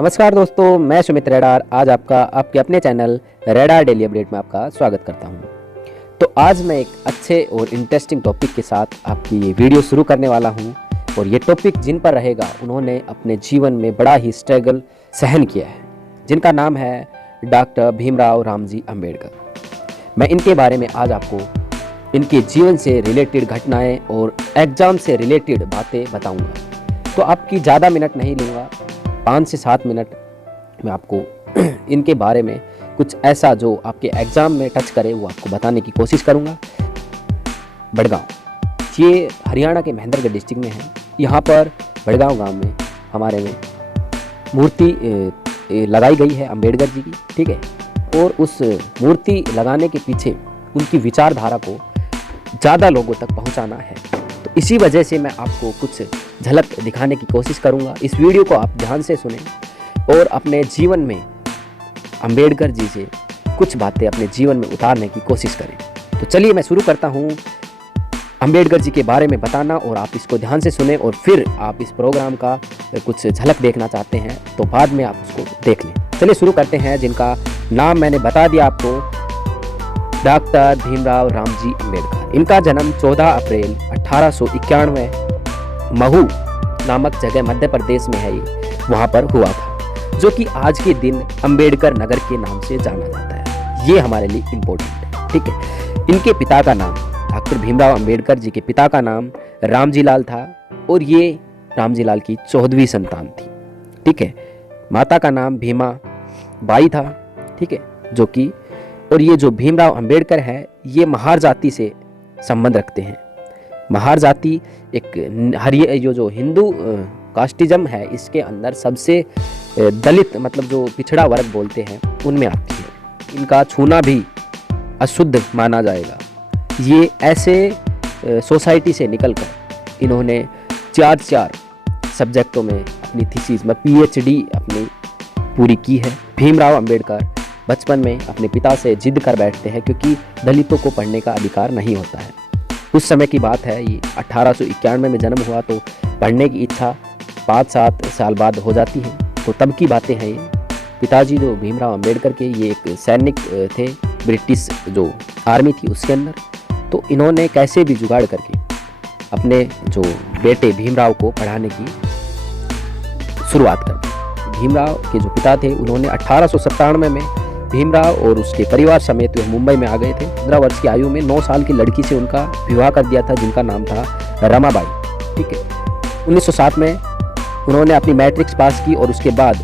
नमस्कार दोस्तों, मैं सुमित रेडार आज आपके अपने चैनल रेडार डेली अपडेट में आपका स्वागत करता हूं। तो आज मैं एक अच्छे और इंटरेस्टिंग टॉपिक के साथ आपकी ये वीडियो शुरू करने वाला हूं और ये टॉपिक जिन पर रहेगा उन्होंने अपने जीवन में बड़ा ही स्ट्रगल सहन किया है, जिनका नाम है डॉक्टर भीमराव रामजी अम्बेडकर। मैं इनके बारे में आज आपको इनके जीवन से रिलेटेड घटनाएँ और एग्ज़ाम से रिलेटेड बातें बताऊँगा। तो आपकी ज़्यादा मिनट नहीं लूँगा, 5 से 7 मिनट में आपको इनके बारे में कुछ ऐसा जो आपके एग्ज़ाम में टच करे वो आपको बताने की कोशिश करूँगा। बड़गांव ये हरियाणा के महेंद्रगढ़ डिस्ट्रिक्ट में है। यहाँ पर बड़गांव गांव में हमारे में मूर्ति लगाई गई है अम्बेडकर जी की, ठीक है। और उस मूर्ति लगाने के पीछे उनकी विचारधारा को ज़्यादा लोगों तक पहुँचाना है। तो इसी वजह से मैं आपको कुछ झलक दिखाने की कोशिश करूंगा। इस वीडियो को आप ध्यान से सुनें और अपने जीवन में अंबेडकर जी से कुछ बातें अपने जीवन में उतारने की कोशिश करें। तो चलिए मैं शुरू करता हूं अंबेडकर जी के बारे में बताना, और आप इसको ध्यान से सुनें और फिर आप इस प्रोग्राम का कुछ झलक देखना चाहते हैं तो बाद में आप उसको देख लें। चलिए शुरू करते हैं। जिनका नाम मैंने बता दिया आपको, डॉक्टर भीमराव रामजी अम्बेडकर। इनका जन्म 14 अप्रैल 1891 महू नामक जगह मध्य प्रदेश में है, वहाँ पर हुआ था, जो कि आज के दिन अम्बेडकर नगर के नाम से जाना जाता है। ये हमारे लिए इम्पोर्टेंट है, ठीक है। इनके पिता का नाम, डॉक्टर भीमराव अम्बेडकर जी के पिता का नाम रामजी लाल था और ये रामजी लाल की 14वीं संतान थी, ठीक है। माता का नाम भीमा बाई था, ठीक है, जो कि और ये जो भीमराव अम्बेडकर है ये महार जाति से संबंध रखते हैं। महार जाति एक जो हिंदू कास्टिज्म है, इसके अंदर सबसे दलित मतलब जो पिछड़ा वर्ग बोलते हैं उनमें आती है। इनका छूना भी अशुद्ध माना जाएगा। ये ऐसे सोसाइटी से निकलकर इन्होंने चार सब्जेक्टों में अपनी थीसिस में PhD अपनी पूरी की है। भीमराव अम्बेडकर बचपन में अपने पिता से जिद कर बैठते हैं क्योंकि दलितों को पढ़ने का अधिकार नहीं होता है। उस समय की बात है, ये 1891 में जन्म हुआ, तो पढ़ने की इच्छा 5-7 साल बाद हो जाती है। तो तब की बातें हैं ये। पिताजी जो भीमराव अम्बेडकर के ये एक सैनिक थे, ब्रिटिश जो आर्मी थी उसके अंदर। तो इन्होंने कैसे भी जुगाड़ करके अपने जो बेटे भीमराव को पढ़ाने की शुरुआत कर दी। भीमराव के जो पिता थे उन्होंने 1897 में भीमराव और उसके परिवार समेत वे मुंबई में आ गए थे। 15 वर्ष की आयु में 9 साल की लड़की से उनका विवाह कर दिया था, जिनका नाम था रमाबाई, ठीक है। 1907 में उन्होंने अपनी मैट्रिक्स पास की और उसके बाद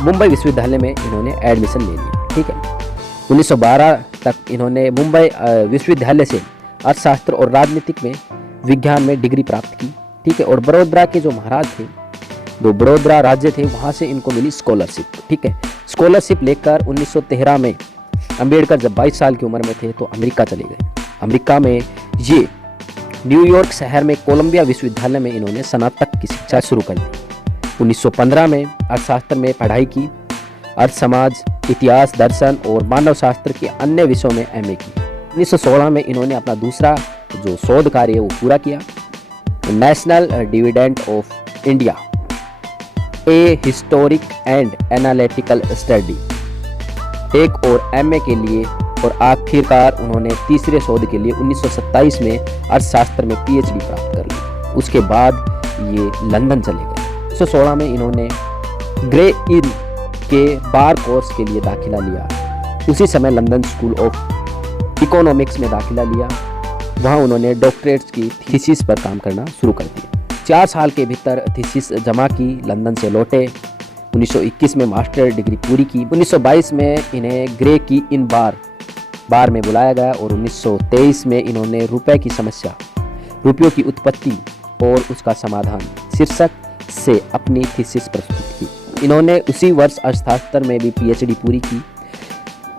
मुंबई विश्वविद्यालय में इन्होंने एडमिशन ले लिया, ठीक है। 1912 तक इन्होंने मुंबई विश्वविद्यालय से अर्थशास्त्र और राजनीतिक में विज्ञान में डिग्री प्राप्त की, ठीक है। और बड़ौदा के जो महाराज थे, जो बड़ौदा राज्य थे, वहाँ से इनको मिली स्कॉलरशिप, ठीक है। स्कॉलरशिप लेकर 1913 में अम्बेडकर जब 22 साल की उम्र में थे तो अमेरिका चले गए। अमेरिका में ये न्यूयॉर्क शहर में कोलंबिया विश्वविद्यालय में इन्होंने स्नातक की शिक्षा शुरू कर दी। 1915 में अर्थशास्त्र में पढ़ाई की, अर्थ समाज, इतिहास, दर्शन और मानव शास्त्र के अन्य विषयों में MA की। 1916 में इन्होंने अपना दूसरा जो शोध कार्य वो पूरा किया, national dividend of India, A historic and analytical study, एक और MA के लिए। और आखिरकार उन्होंने तीसरे शोध के लिए 1927 में अर्थशास्त्र में PhD प्राप्त कर ली। उसके बाद ये लंदन चले गए। 1916 में इन्होंने ग्रे इन के बार कोर्स के लिए दाखिला लिया। उसी समय लंदन स्कूल ऑफ इकोनॉमिक्स में दाखिला लिया। वहाँ उन्होंने डॉक्टरेट्स की थीसिस पर काम करना शुरू कर दिया। 4 साल के भीतर थीसिस जमा की, लंदन से लौटे। 1921 में मास्टर डिग्री पूरी की। 1922 में इन्हें ग्रे की इन बार में बुलाया गया और 1923 में इन्होंने रुपए की समस्या, रुपयों की उत्पत्ति और उसका समाधान शीर्षक से अपनी थीसिस प्रस्तुत की। इन्होंने उसी वर्ष अर्थशास्त्र में भी PhD पूरी की।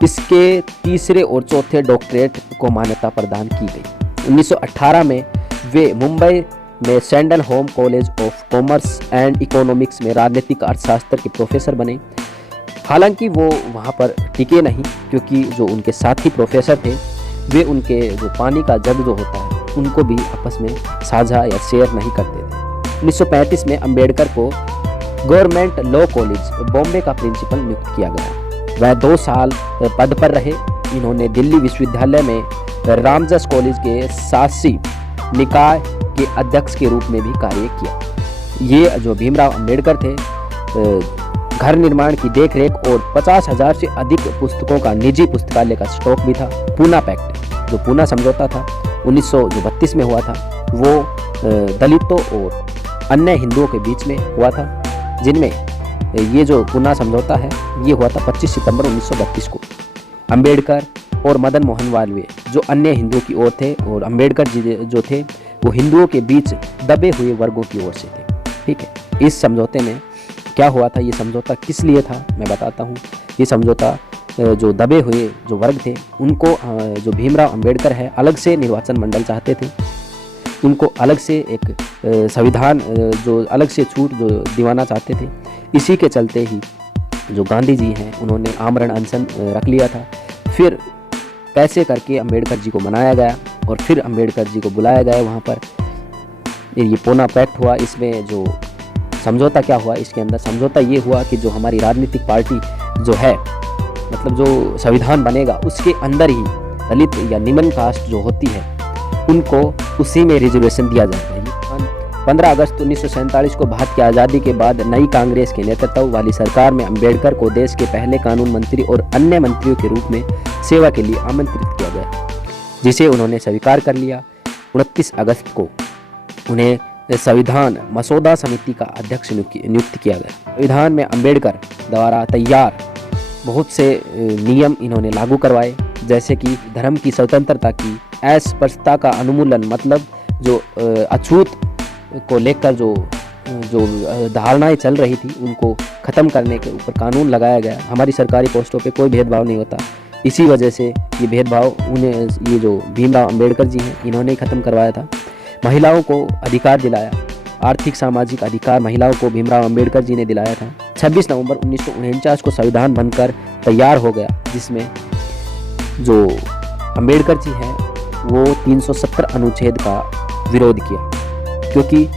इसके तीसरे और चौथे डॉक्टरेट को मान्यता प्रदान की गई। 1918 में वे मुंबई में sandal home college of commerce and economics में राजनीतिक अर्थशास्त्र के प्रोफेसर बने। हालांकि वो वहाँ पर टिके नहीं, क्योंकि जो उनके साथी प्रोफेसर थे वे उनके जो पानी का जग जो होता है उनको भी आपस में साझा या शेयर नहीं करते थे। 1935 में अम्बेडकर को गवर्नमेंट लॉ कॉलेज बॉम्बे का प्रिंसिपल नियुक्त किया गया। वह 2 साल पद पर रहे। इन्होंने दिल्ली विश्वविद्यालय में रामजस कॉलेज के शासी निकाय के अध्यक्ष के रूप में भी कार्य किया। ये जो भीमराव अंबेडकर थे, घर निर्माण की देखरेख और 50,000 से अधिक पुस्तकों का निजी पुस्तकालय का स्टॉक भी था। पूना पैक्ट, जो पूना समझौता था 1932 में हुआ था, वो दलितों और अन्य हिंदुओं के बीच में हुआ था, जिनमें ये जो पूना समझौता है ये हुआ था 25 सितंबर 1932 को। अंबेडकर और मदन मोहन मालवीय जो अन्य हिंदुओं की ओर थे, और अंबेडकर जी जो थे वो हिंदुओं के बीच दबे हुए वर्गों की ओर से थे। ठीक है, इस समझौते में क्या हुआ था, ये समझौता किस लिए था मैं बताता हूँ। ये समझौता जो दबे हुए जो वर्ग थे उनको, जो भीमराव अंबेडकर है, अलग से निर्वाचन मंडल चाहते थे, उनको अलग से एक संविधान जो अलग से छूट जो दिवाना चाहते थे। इसी के चलते ही जो गांधी जी हैं उन्होंने आमरण अनशन रख लिया था। फिर कैसे करके अंबेडकर जी को मनाया गया और फिर अंबेडकर जी को बुलाया गया वहाँ पर। ये पूना पैक्ट हुआ। इसमें जो समझौता क्या हुआ, इसके अंदर समझौता ये हुआ कि जो हमारी राजनीतिक पार्टी जो है, मतलब जो संविधान बनेगा उसके अंदर ही दलित या निम्न कास्ट जो होती है उनको उसी में रिजर्वेशन दिया जाएगा। 15 अगस्त 1947 को भारत की आज़ादी के बाद नई कांग्रेस के नेतृत्व वाली सरकार में अंबेडकर को देश के पहले कानून मंत्री और अन्य मंत्रियों के रूप में सेवा के लिए आमंत्रित किया गया, जिसे उन्होंने स्वीकार कर लिया। 29 अगस्त को उन्हें संविधान मसौदा समिति का अध्यक्ष नियुक्त किया गया। संविधान में अंबेडकर द्वारा तैयार बहुत से नियम इन्होंने लागू करवाए, जैसे कि धर्म की स्वतंत्रता की अस्पृश्यता का उन्मूलन, मतलब जो अछूत को लेकर जो धारणाएं चल रही थी उनको ख़त्म करने के ऊपर कानून लगाया गया। हमारी सरकारी पोस्टों पे कोई भेदभाव नहीं होता। इसी वजह से ये भेदभाव उन्हें, ये जो भीमराव अंबेडकर जी हैं इन्होंने ख़त्म करवाया था। महिलाओं को अधिकार दिलाया, आर्थिक सामाजिक अधिकार महिलाओं को भीमराव अंबेडकर जी ने दिलाया था। 26 नवंबर 1949 को संविधान बनकर तैयार हो गया, जिसमें जो अंबेडकर जी हैं वो 370 अनुच्छेद का विरोध किया, क्योंकि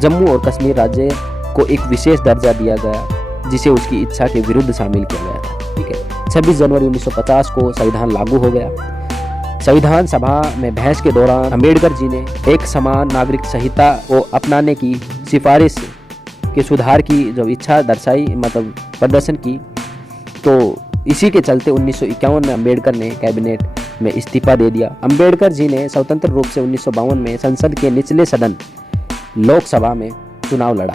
जम्मू और कश्मीर राज्य को एक विशेष दर्जा दिया गया जिसे उसकी इच्छा के विरुद्ध शामिल किया गया था। ठीक है, 26 जनवरी 1950 को संविधान लागू हो गया। संविधान सभा में बहस के दौरान अंबेडकर जी ने एक समान नागरिक संहिता को अपनाने की सिफारिश के सुधार की जो इच्छा दर्शाई, मतलब प्रदर्शन की, तो इसी के चलते 1951 में अंबेडकर ने कैबिनेट में इस्तीफा दे दिया। अंबेडकर जी ने स्वतंत्र रूप से 1952 में संसद के निचले सदन लोकसभा में चुनाव लड़ा,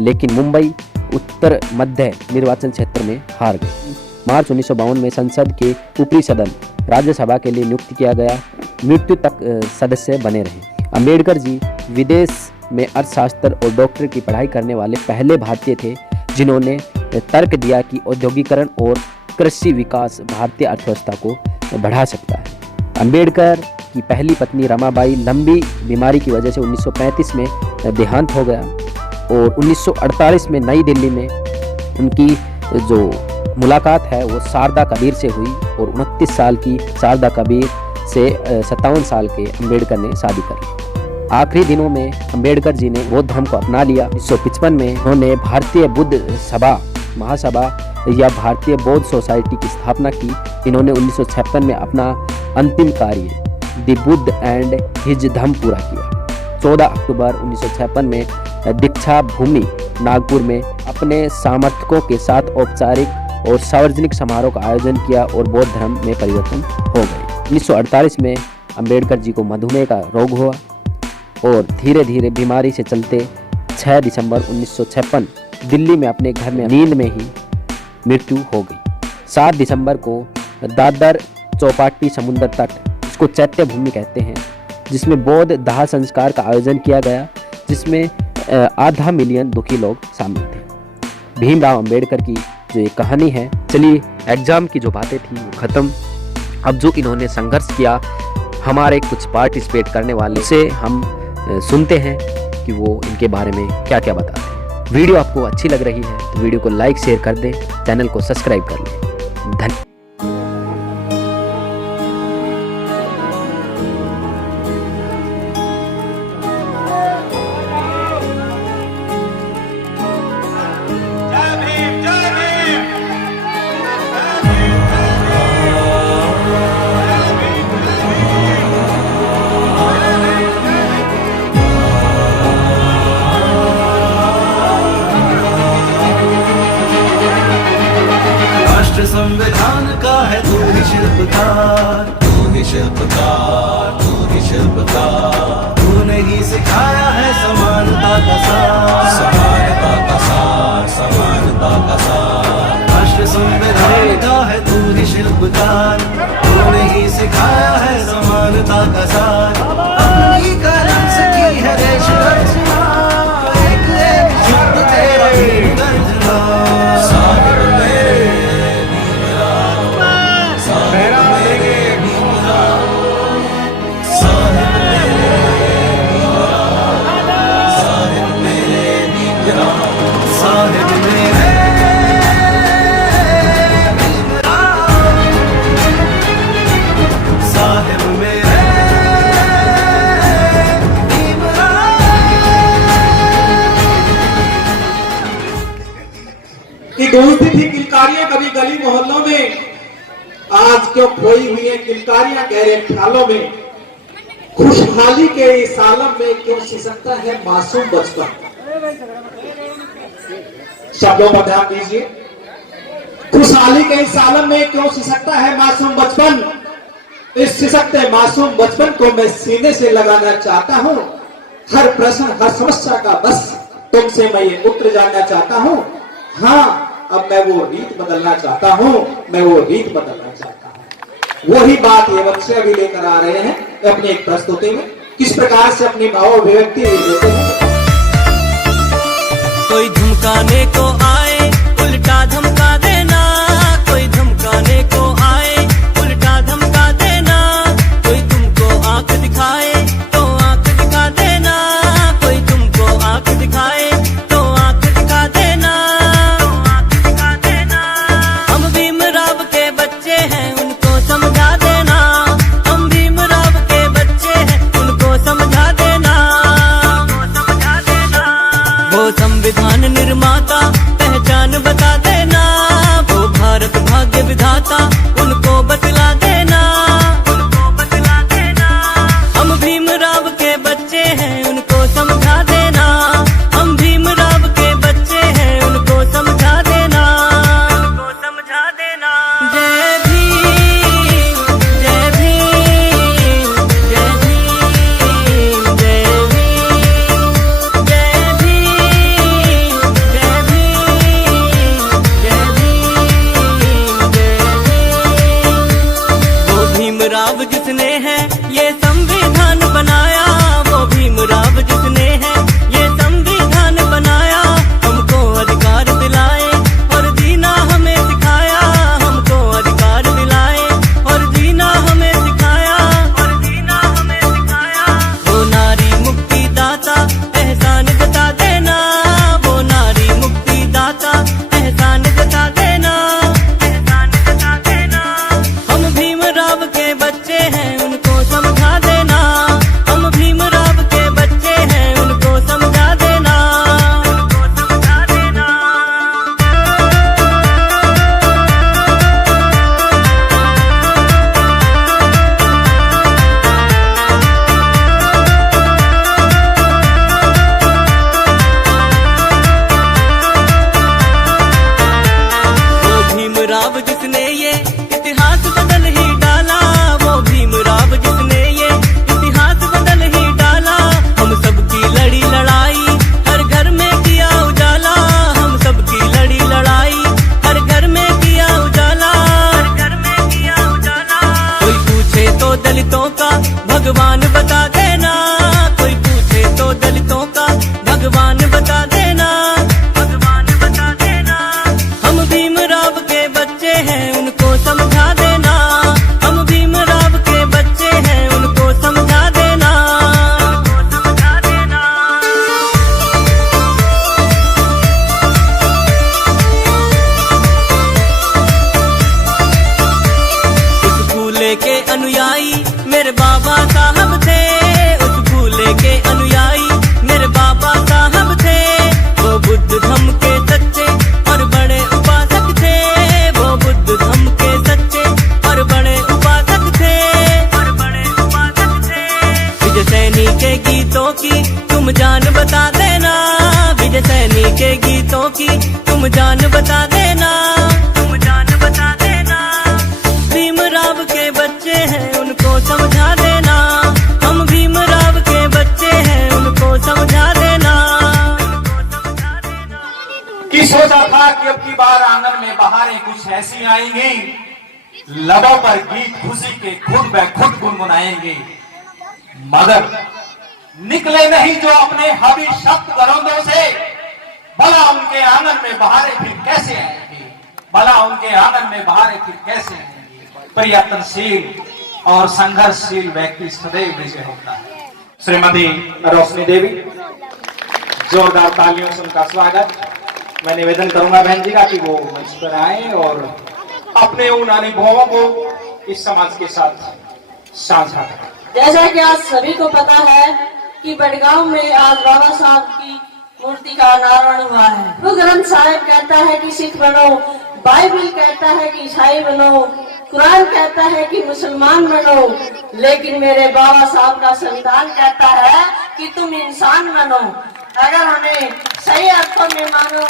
लेकिन मुंबई उत्तर मध्य निर्वाचन क्षेत्र में हार गए। मार्च 1952 में संसद के ऊपरी सदन राज्यसभा के लिए नियुक्त किया गया। मृत्यु तक सदस्य बने रहे। अंबेडकर जी विदेश में अर्थशास्त्र और डॉक्टर की पढ़ाई करने वाले पहले भारतीय थे जिन्होंने तर्क दिया कि औद्योगिकरण और कृषि विकास भारतीय अर्थव्यवस्था को बढ़ा सकता है। अंबेडकर की पहली पत्नी रमाबाई लंबी बीमारी की वजह से 1935 में देहांत हो गया और 1948 में नई दिल्ली में उनकी जो मुलाकात है वो शारदा कबीर से हुई और 29 साल की शारदा कबीर से 57 साल के अंबेडकर ने शादी कर ली। आखिरी दिनों में अंबेडकर जी ने बौद्ध धर्म को अपना लिया। 1955 में उन्होंने भारतीय बुद्ध सभा महासभा या भारतीय बौद्ध सोसाइटी की स्थापना की। इन्होंने 1956 में अपना अंतिम कार्य द बुद्ध एंड हिज धम्म पूरा किया। 14 अक्टूबर 1956 में दीक्षा भूमि नागपुर में अपने समर्थकों के साथ औपचारिक और सार्वजनिक समारोह का आयोजन किया और बौद्ध धर्म में परिवर्तन हो गए। 1948 में अंबेडकर जी को मधुमेह का रोग हुआ और धीरे धीरे बीमारी से चलते 6 दिसंबर 1956 दिल्ली में अपने घर में नींद में ही मृत्यु हो गई। 7 दिसंबर को दादर चौपाटी समुद्र तट, इसको चैत्य भूमि कहते हैं, जिसमें बौद्ध दाह संस्कार का आयोजन किया गया, जिसमें आधा मिलियन दुखी लोग शामिल थे। भीमराव अंबेडकर की जो ये कहानी है, चलिए एग्जाम की जो बातें थी वो ख़त्म। अब जो इन्होंने संघर्ष किया, हमारे कुछ पार्टिसिपेट करने वाले से हम सुनते हैं कि वो इनके बारे में क्या क्या बताते हैं। वीडियो आपको अच्छी लग रही है तो वीडियो को लाइक शेयर कर दें, चैनल को सब्सक्राइब कर लें। धन्यवाद। ढूंढती थी किलकारियां कभी गली मोहल्लों में, आज क्यों खोई हुई है किलकारियां गहरे ख्यालों में। खुशहाली के इस आलम में क्यों सिसकता है मासूम बचपन। शब्दों पर ध्यान दीजिए। खुशहाली के इस आलम में क्यों सिसकता है मासूम बचपन। इस सिसकते मासूम बचपन को मैं सीने से लगाना चाहता हूं। हर प्रश्न हर समस्या का बस तुमसे मैं ये उत्तर जानना चाहता हूं। हाँ, अब मैं वो रीत बदलना चाहता हूं, मैं वो रीत बदलना चाहता हूं। वही बात ये बच्चे अभी लेकर आ रहे हैं अपनी एक प्रस्तुति में। किस प्रकार से अपनी भाव अभिव्यक्ति देते हैं। कोई धमकाने को आए उल्टा धमका देना, कोई धमकाने को आए उल्टा धमका देना, कोई तुमको आंख दिखाए तो आंख दिखा देना, कोई तुमको आंख दिखाए तो आंख दिखा देना, आंख दिखा देना। हम भीमराव के बच्चे हैं उनको समझा देना, हम भीमराव के बच्चे हैं उनको समझा देना, समझा देना। वो संविधान निर्माता पहचान बता देना, वो भारत भाग्य विधाता उनको बतला देना, उनको बतला देना। हम भीमराव के बच्चे हैं उनको समझा देना, हम भीमराव के बच्चे हैं उनको समझा देना, उनको समझा देना। जय भीम जय भीम जय भीम जय भीम जय भीम जय भीम जय भीम जय भीम। वो भीमराव जिसने है ये संविधान बनाया, वो भीमराव जिसने है ये संविधान बनाया, हमको अधिकार दिलाए और जीना हमें सिखाया, हमको अधिकार दिलाए और जीना हमें सिखाया, और जीना हमें सिखाया। वो नारी मुक्ति दाता एहसान जता देना, वो नारी मुक्ति दाता एहसान जता देना, एहसान जता देना। हम भीमराव के बच्चे हैं उनको समझा देना, हम भीमराव के बच्चे हैं उनको समझा देना, उनको समझा देना। वो भीमराव जिसने ये इतिहास बदल ही डाला, वो भीमराव जिसने ये इतिहास बदल ही डाला। हम सबकी लड़ी लड़ाई हर घर में किया उजाला, हम सबकी लड़ी लड़ाई हर घर में किया उजाला, हर घर में किया उजाला। कोई पूछे तो दलितों का भगवान बता देना, कोई पूछे तो दलितों का भगवान बता देना, भगवान बता देना। हम भीमराव के बच्चे हैं उनको समझा देना, हम भीमराव के बच्चे हैं उनको समझा देना, उनको समझा देना। उस फूले के अनुयायी मेरे बाबा साहब थे, उस फूले के अनुयायी मेरे बाबा साहब थे। वो बुद्ध धम्म के सच्चे और बड़े उपासक थे, वो बुद्ध धम्म के सच्चे और बड़े उपासक थे, और बड़े उपासक थे। विजय सैनी के गीतों की तुम जान बता देना, विजय सैनी के गीतों की तुम जान बता देना, तुम जान बता देना। भीमराव के बच्चे हैं उनको समझा देना, हम भीमराव के बच्चे हैं उनको समझा देना, उनको समझा देना। कि सोचा था कि अब की बार आंगन में बहारें कुछ ऐसी आएंगी, लबों पर गीत खुशी के खुद ब खुद गुनगुनाएंगे, मगर निकले नहीं जो अपने हावी शब्द गरौंदों से। भला उनके आंगन में बहारें फिर कैसे आएंगी, भला उनके आंगन में बहारें फिर कैसे आएंगी। प्रयत्नशील और संघर्षशील व्यक्ति सदैव विजय होता है। श्रीमती रोशनी देवी, जोरदार तालियों से उनका स्वागत। मैं निवेदन करूंगा बहन जी का कि वो मंच पर आए और अपने उन अनुभवों को इस समाज के साथ साझा करें। जैसा कि आज सभी को पता है कि बड़गांव में आज बाबा साहब की मूर्ति का अनावरण हुआ है। गुरु ग्रंथ साहिब कहता है कि सिख बनो, बाइबल कहता है कि ईसाई बनो, कुरान कहता है कि मुसलमान बनो, लेकिन मेरे बाबा साहब का संविधान कहता है कि तुम इंसान बनो। अगर हमें सही अर्थों में मानो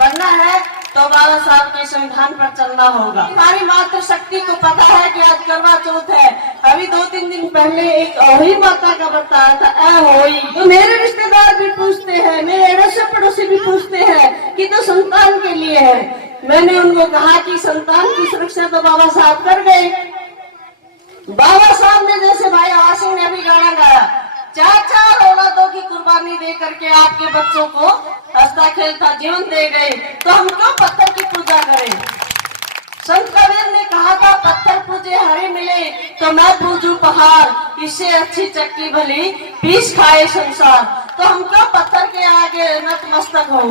बनना है तो बाबा साहब के संविधान पर चलना होगा। हमारी मातृशक्ति को पता है कि आज करवा चौथ है। अभी 2-3 दिन पहले एक अहोई माता का व्रत आया था, अहोई। तो मेरे रिश्तेदार भी पूछते हैं, मेरे अड़ोसी पड़ोसी भी पूछते हैं कि तो संतान के लिए है। मैंने उनको कहा कि संतान की सुरक्षा तो बाबा साहब कर गए। बाबा साहब ने, जैसे भाई आवाज सिंह ने अभी गाना गाया, 4 औलादों की कुर्बानी दे करके आपके बच्चों को हंसता खेलता जीवन दे गए, तो हम क्यों पत्थर की पूजा करें? संत कबीर ने कहा था, पत्थर पूजे हरे मिले तो मैं पूजू पहाड़, इससे अच्छी चक्की भली पीस खाए संसार। तो हम क्यों पत्थर के आगे नतमस्तक हो,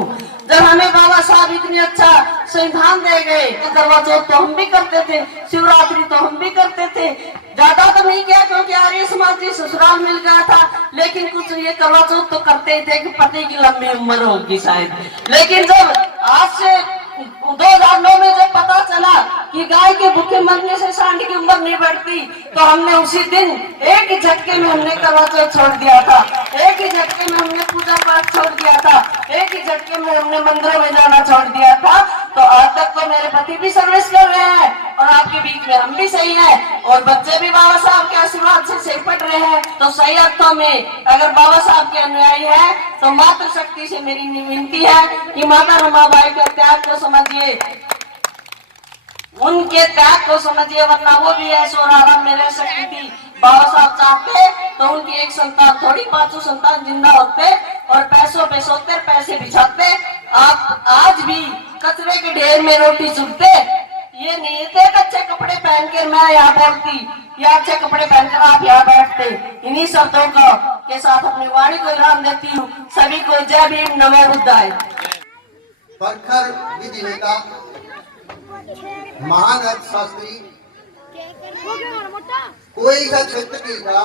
जब हमें बाबा साहब इतनी अच्छा संविधान दे गए। करवा चौथ तो हम भी करते थे, शिवरात्रि तो हम भी करते थे। ज्यादा तो नहीं किया क्योंकि आर्य समाज की ससुराल मिल गया था, लेकिन कुछ ये करवा चौथ तो करते ही थे कि पति की लंबी उम्र होगी शायद। लेकिन जब आज से 2009 में जब पता चला कि गाय के भूखे मरने से सांड की उम्र नहीं बढ़ती, तो हमने उसी दिन एक ही झटके में हमने करवा चौथ छोड़ दिया था, एक ही झटके में हमने पूजा पाठ छोड़ दिया था, एक ही झटके में हमने मंदिरों में जाना छोड़ दिया था। तो आज तक तो मेरे पति भी सर्विस कर रहे हैं और आपके बीच में हम भी सही है, और बच्चे भी बाबा साहब के आशीर्वाद से सही पढ़ रहे हैं। तो सही अर्थों में अगर बाबा साहब के अनुयायी है तो मातृशक्ति से मेरी विनती है कि माता रमाबाई के त्याग को समझिए, उनके त्याग को समझिए, वरना वो भी ऐसे और आराम में रह सकती थी। बाबा साहब चाहते तो उनकी एक संतान थोड़ी 500 संतान जिंदा होते और पैसों पे सोते, पैसे बिछाते। आप आज भी कचरे के ढेर में रोटी चुगते। ये नहीं थे अच्छे कपड़े पहनकर मैं यहाँ बोलती या अच्छे कपड़े पहनकर आप यहाँ बैठते। इन्हीं शब्दों को के साथ अपनी वाणी को विराम देती हूँ। सभी को जय भीम, नमो बुद्धाय। प्रखर विधिवेता महान अर्थशास्त्री कोई का क्षेत्र की था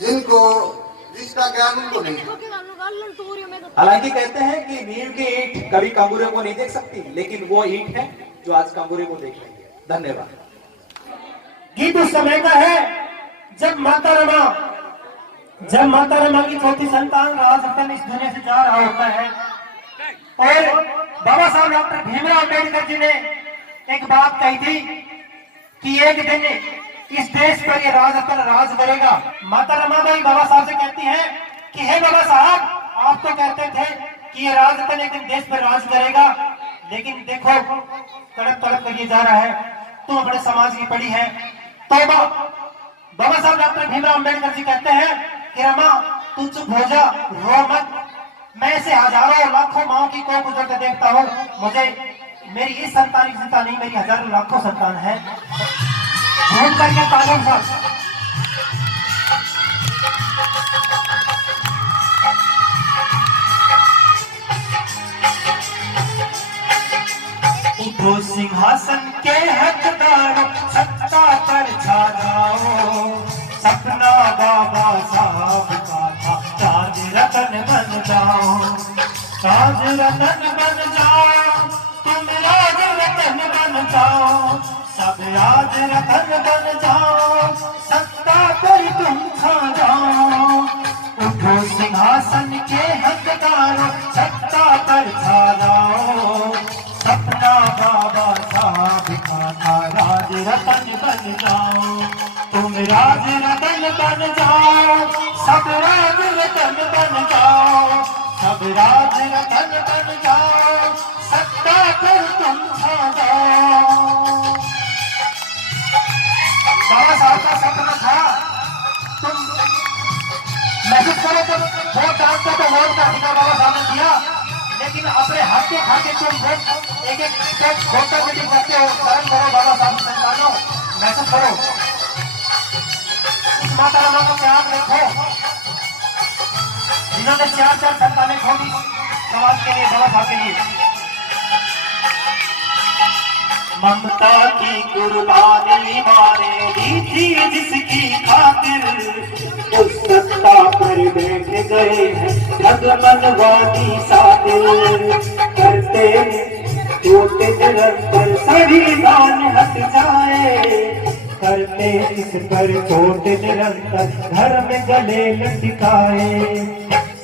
जिनको जिसका ज्ञान उनको नहीं था। हालांकि कहते हैं कि नींव की ईंट कभी कांगूरे को नहीं देख सकती, लेकिन वो ईंट है जो आज कांगूरे को देख रही है। धन्यवाद। गीत उस समय का है जब माता रमा की चौथी संतान राजरतन इस दुनिया से जा रहा होता है, और बाबा साहब डॉक्टर भीमराव अम्बेडकर जी ने एक बात कही थी कि एक दिन इस देश पर ये राजरतन राज करेगा। माता रमाबाई बाबा साहब से कहती हैं कि हे बाबा साहब, आप तो कहते थे कि ये राजरतन एक दिन देश पर राज करेगा, लेकिन देखो तड़प तड़प कर ये जा रहा है, तुम अपने समाज की पड़ी है। तो बाबा साहब डॉक्टर भीमराव अम्बेडकर जी कहते हैं कि रमा तू चुप हो जा, रो मत, मैं ऐसे हजारों लाखों माओ की कोई गुजरते देखता हूँ, मुझे मेरी इस संतान की चिंता नहीं, मेरी हजारों लाखों संतान है। घूम करके कानून साहब उठो सिंहासन के हकदारों, सत्ता पर छा जाओ, सपना बाबा साहब का था, ताज रतन बन जाओ, ताज रतन बन जाओ, तुम राज रतन बन जाओ, सब राज रतन बन जाओ, सत्ता पर तुम छा जाओ। उठो सिंहासन के हकदारों, सत्ता पर छा जाओ, सपना बाबा साहब का था, राज रतन बन जाओ, तुम राज रतन बन जाओ, सब राज रतन बन जाओ, सब राज रतन बन जाओ, सत्ता पर तुम छा जाओ। बाबा साहब का सपना था, तुम मैसेज करो तो वोट डालते तो वोट का अधिकार बाबा साहब ने दिया, लेकिन अपने हाथ के खाते तुम वोट एक वोट का मीटिंग करते हो, शरण करो बाबा साहब संतानों, मैसेज करो, इस माता रमा का प्यार रखो जिन्होंने 4 संतानें खोली समाज के लिए, बाबा साहब के लिए। ममता की कुर्बानी मारे दी थी जिसकी खातिर, उस सत्ता पर पर बैठ गए हैं भगवानी साथिल करते टूटे निरंतर सभी बान हट जाए करते इस पर चोट निरंतर घर में गले लटकाए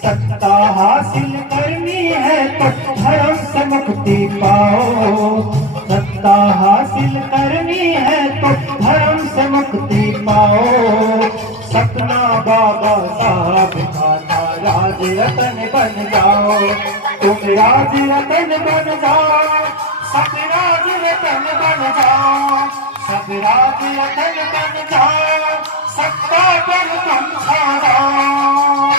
सत्ता हासिल करनी है तो धर्म से मुक्ति पाओ सत्ता हासिल करनी है तो धर्म से मुक्ति पाओ सपना बाबा साहब का था राज रतन बन जाओ तुम राज रतन बन जाओ सब राज रतन बन जाओ सब राज रतन बन जाओ सत्ता पर तुम छा जाओ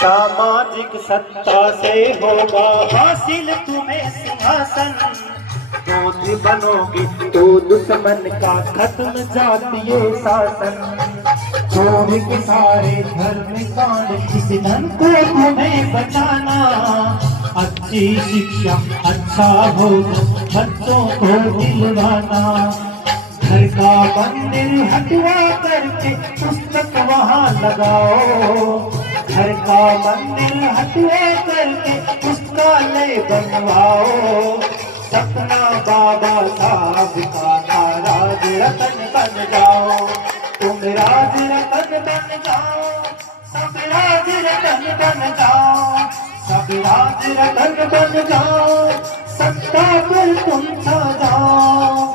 सामाजिक सत्ता से होगा हासिल तुम्हें सिंहासन मोदी बनोगे तो दुश्मन का खत्म जातीय शासन छोड़ के सारे धर्म कांड इस धन को तुम्हें बचाना अच्छी शिक्षा अच्छा भोजन बच्चों को दिलवाना घर का मंदिर हटवा करके पुस्तक वहाँ लगाओ घर का मंदिर हटवा करके पुस्तकालय बनवाओ सपना बाबा साहब का था राज रतन बन जाओ तुम राज रतन बन जाओ सब राज रतन बन जाओ सब राज रतन बन जाओ सत्ता पर तुम छा जाओ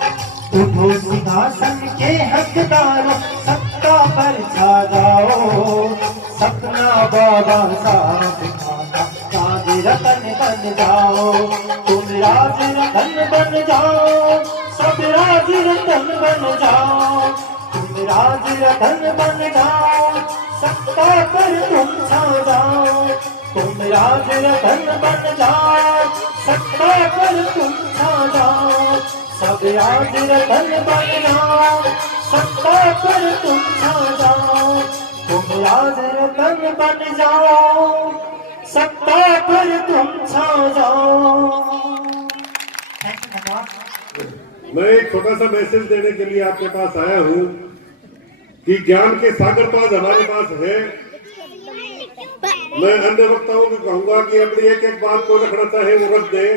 उठो सिंहासन के हकदारों सत्ता पर छा जाओ सपना बाबा साहब का राज रतन बन जाओ तुम राज रतन बन जाओ सब राज रतन बन जाओ तुम राज रतन बन जाओ सत्ता पर तुम छा जाओ तुम राज रतन बन जाओ सत्ता पर तुम छा जाओ सब राज रतन बन जाओ सत्ता पर तुम छा जाओ तुम राज रतन बन जाओ सत्ता पर तुम छा जाओ। मैं एक छोटा सा मैसेज देने के लिए आपके पास आया हूँ कि ज्ञान के सागर तो आज हमारे पास है। मैं अन्य वक्ताओं को कहूंगा कि अपनी एक एक बात को रखना चाहे वो रख दे,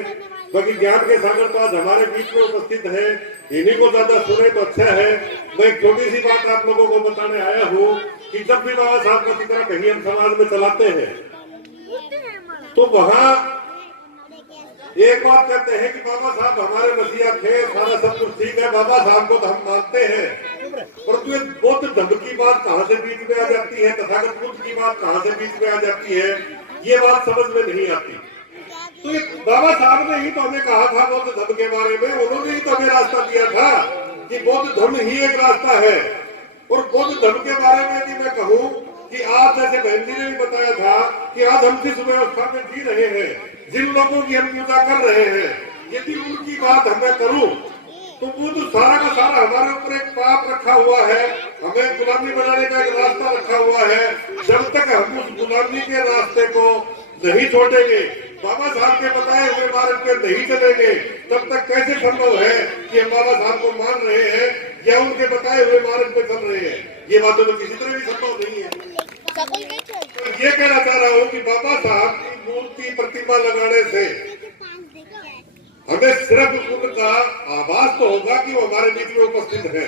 क्योंकि ज्ञान के सागर तो आज हमारे बीच में उपस्थित है, इन्हीं को ज्यादा सुने तो अच्छा है। मैं एक छोटी सी बात आप लोगों को बताने आया हूँ कि जब भी बाबा साहब का चित्र कहीं हम समाज में चलाते हैं तो वहाँ एक बात कहते हैं कि बाबा साहब हमारे मसीहा थे, सारा सब कुछ ठीक है, बाबा साहब को तो हम मानते हैं, परंतु ये बौद्ध धर्म की बात कहाँ से बीच में आ जाती है, तथागत बुद्ध की बात कहाँ से बीच में आ जाती है, ये बात समझ में नहीं आती। तो ये बाबा साहब ने ही तो हमें कहा था बौद्ध धर्म के बारे में, उन्होंने ही तो हमें रास्ता दिया था कि बौद्ध धर्म ही एक रास्ता है। और बौद्ध धर्म के बारे में यदि मैं कहूँ कि आज जैसे बहन जी ने भी बताया था कि आज हम जिस व्यवस्था में जी रहे हैं, जिन लोगों की हम पूजा कर रहे हैं, यदि उनकी बात हमें करूं तो वो तो सारा का सारा हमारे ऊपर एक पाप रखा हुआ है, हमें गुलामी बनाने का एक रास्ता रखा हुआ है। जब तक हम उस गुलामी के रास्ते को नहीं छोड़ेंगे, बाबा साहब के बताए हुए मार्ग पे नहीं चलेंगे, तब तक कैसे संभव है कि हम बाबा साहब को मान रहे हैं या उनके बताए हुए मार्ग पे चल रहे हैं। ये बातें तो किसी तरह भी संभव नहीं है। तो ये कहना चाह रहा हूँ कि बाबा साहब की मूर्ति प्रतिमा लगाने से हमें सिर्फ उनका आभास तो होगा कि वो हमारे बीच में उपस्थित है,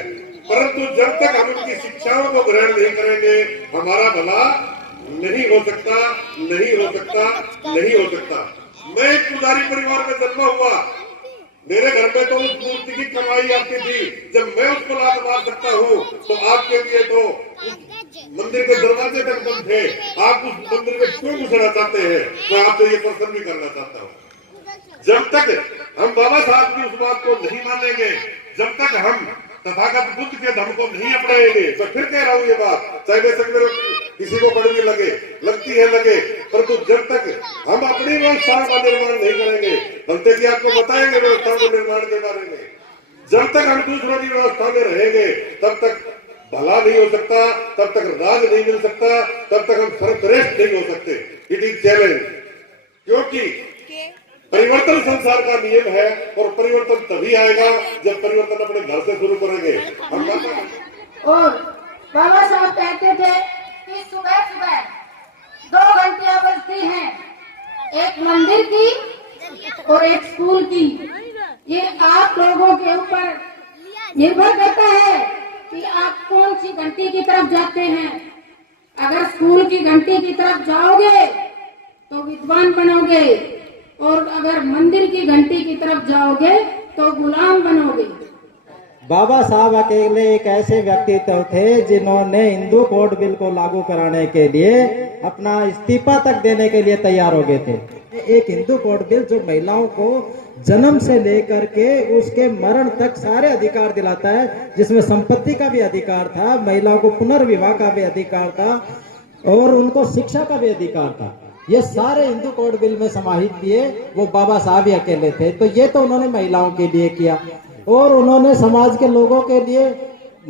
परंतु जब तक हम उनकी शिक्षाओं को ग्रहण नहीं करेंगे हमारा भला नहीं हो सकता, नहीं हो सकता, नहीं हो सकता। मैं एक पुजारी परिवार में जन्मा हुआ, मेरे घर में तो उस मूर्ति की कमाई आती थी। जब मैं उसको लात मार सकता हूँ तो आपके लिए तो मंदिर के दरवाजे तक बंद थे, आप उस मंदिर में क्यों घुसना चाहते हैं? मैं आपसे ये प्रश्न भी करना चाहता हूँ। जब तक हम बाबा साहब की उस बात को नहीं मानेंगे, जब तक हम तथागत बुद्ध के धर्म को नहीं अपनाएंगे, तो फिर कह रहा हूँ ये बात, चाहे बेशक मेरे किसी को पढ़ने लगती है लगे, परंतु जब तक हम अपनी व्यवस्थाओं का निर्माण नहीं करेंगे, बनते जी आपको बताएंगे व्यवस्थाओं के निर्माण के बारे में, जब तक हम दूसरों की व्यवस्था में रहेंगे तब तक भला नहीं हो सकता, तब तक राज नहीं मिल सकता, तब तक हम सर्वश्रेष्ठ नहीं हो सकते। It is challenge. क्योंकि परिवर्तन संसार का नियम है और परिवर्तन तभी आएगा जब परिवर्तन अपने घर से शुरू करेंगे। हम और बाबा साहब कहते थे कि सुबह सुबह 2 घंटियां बजती हैं, एक मंदिर की और एक स्कूल की। ये आप लोगों के ऊपर निर्भर करता है कि आप कौन सी घंटी की तरफ जाते हैं। अगर स्कूल की घंटी की तरफ जाओगे तो विद्वान बनोगे, और अगर मंदिर की घंटी की तरफ जाओगे तो गुलाम बनोगे। बाबा साहब अकेले एक ऐसे व्यक्तित्व थे जिन्होंने हिंदू कोड बिल को लागू कराने के लिए अपना इस्तीफा तक देने के लिए तैयार हो गए थे। एक हिंदू कोड बिल जो महिलाओं को जन्म से लेकर के उसके मरण तक सारे अधिकार दिलाता है, जिसमें संपत्ति का भी अधिकार था, महिलाओं को पुनर्विवाह का भी अधिकार था और उनको शिक्षा का भी अधिकार था। ये सारे हिंदू कोड बिल में समाहित किए वो बाबा साहब ही अकेले थे। तो ये तो उन्होंने महिलाओं के लिए किया और उन्होंने समाज के लोगों के लिए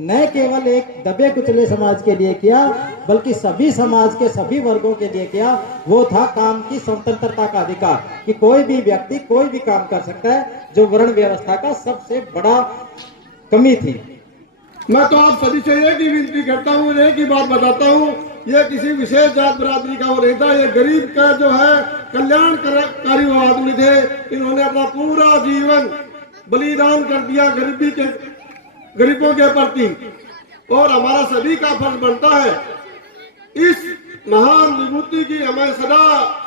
न केवल एक दबे कुचले समाज के लिए किया, बल्कि सभी समाज के सभी वर्गों के लिए किया। वो था काम की स्वतंत्रता का अधिकार, कि कोई भी व्यक्ति कोई भी काम कर सकता है, जो वर्ण व्यवस्था का सबसे बड़ा कमी थी। मैं तो आप सभी से एक ही विनती करता हूँ, एक ही बात बताता हूँ, ये किसी विशेष जात बिरादरी का वो रहता, ये गरीब का जो है कल्याणकारी वो आदमी थे। इन्होंने अपना पूरा जीवन बलिदान कर दिया गरीबों के प्रति, और हमारा सभी का फर्ज बनता है इस महान विभूति की हमें सदा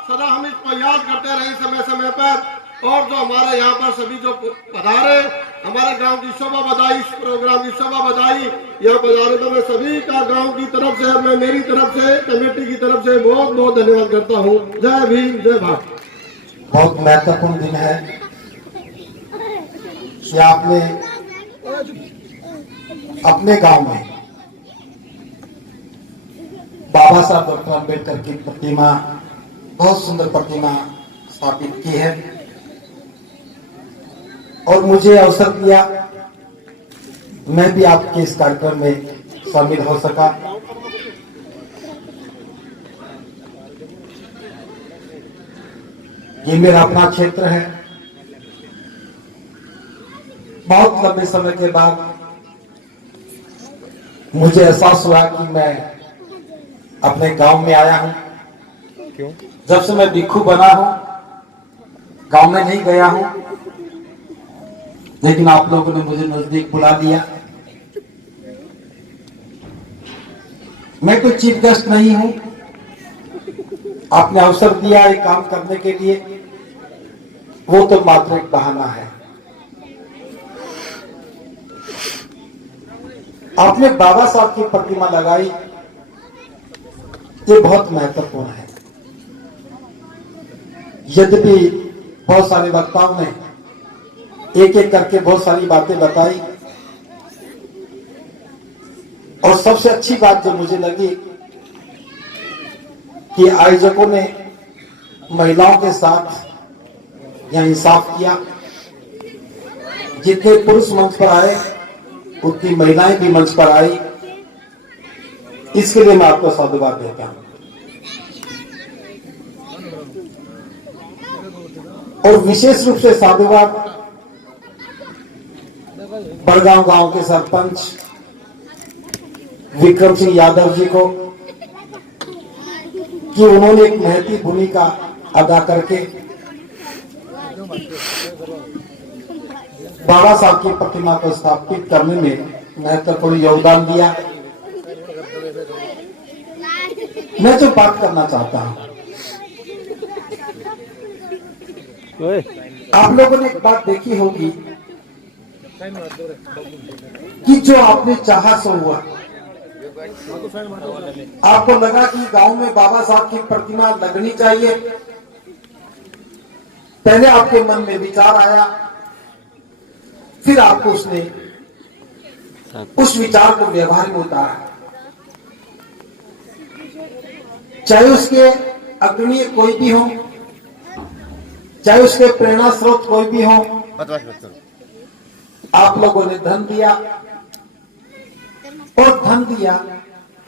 सदा हम इसको याद करते रहे समय समय पर। और जो हमारे यहाँ पर सभी जो पधारे, हमारे गांव की शोभा बधाई, इस प्रोग्राम की शोभा बधाई यहाँ पधारे, तो मैं सभी का गांव की तरफ से, मैं मेरी तरफ से, कमेटी की तरफ से बहुत बहुत धन्यवाद करता हूँ। जय भीम, जय भारत। बहुत महत्वपूर्ण दिन है कि आपने अपने गांव में बाबा साहब डॉक्टर अम्बेडकर की प्रतिमा, बहुत सुंदर प्रतिमा स्थापित की है और मुझे अवसर दिया, मैं भी आपके इस कार्यक्रम में शामिल हो सका। ये मेरा अपना क्षेत्र है। बहुत लंबे समय के बाद मुझे एहसास हुआ कि मैं अपने गांव में आया हूं। क्यों? जब से मैं भिक्षु बना हूं, गांव में नहीं गया हूं, लेकिन आप लोगों ने मुझे नजदीक बुला लिया। मैं कोई चीफ गेस्ट नहीं हूं, आपने अवसर दिया एक काम करने के लिए, वो तो मात्र एक बहाना है। आपने बाबा साहब की प्रतिमा लगाई, ये बहुत महत्वपूर्ण है। यद्यपि बहुत सारे वक्ताओं ने एक एक करके बहुत सारी बातें बताई, और सबसे अच्छी बात जो मुझे लगी कि आयोजकों ने महिलाओं के साथ यह इंसाफ किया। जितने पुरुष मंच पर आए उतनी महिलाएं भी मंच पर आई, इसके लिए मैं आपको साधुवाद देता हूं। और विशेष रूप से साधुवाद बड़गांव गांव के सरपंच विक्रम सिंह यादव जी को, कि उन्होंने एक महती भूमिका अदा करके बाबा साहब की प्रतिमा को स्थापित करने में महत्वपूर्ण योगदान दिया। मैं जो बात करना चाहता हूं, आप लोगों ने एक बात देखी होगी कि जो आपने चाहा सो हुआ। आपको लगा कि गांव में बाबा साहब की प्रतिमा लगनी चाहिए, पहले आपके मन में विचार आया, फिर आपको उसने उस विचार को व्यवहार में उतारा। चाहे उसके अग्रणीय कोई भी हो, चाहे उसके प्रेरणा स्रोत कोई भी हो, आप लोगों ने धन दिया, और धन दिया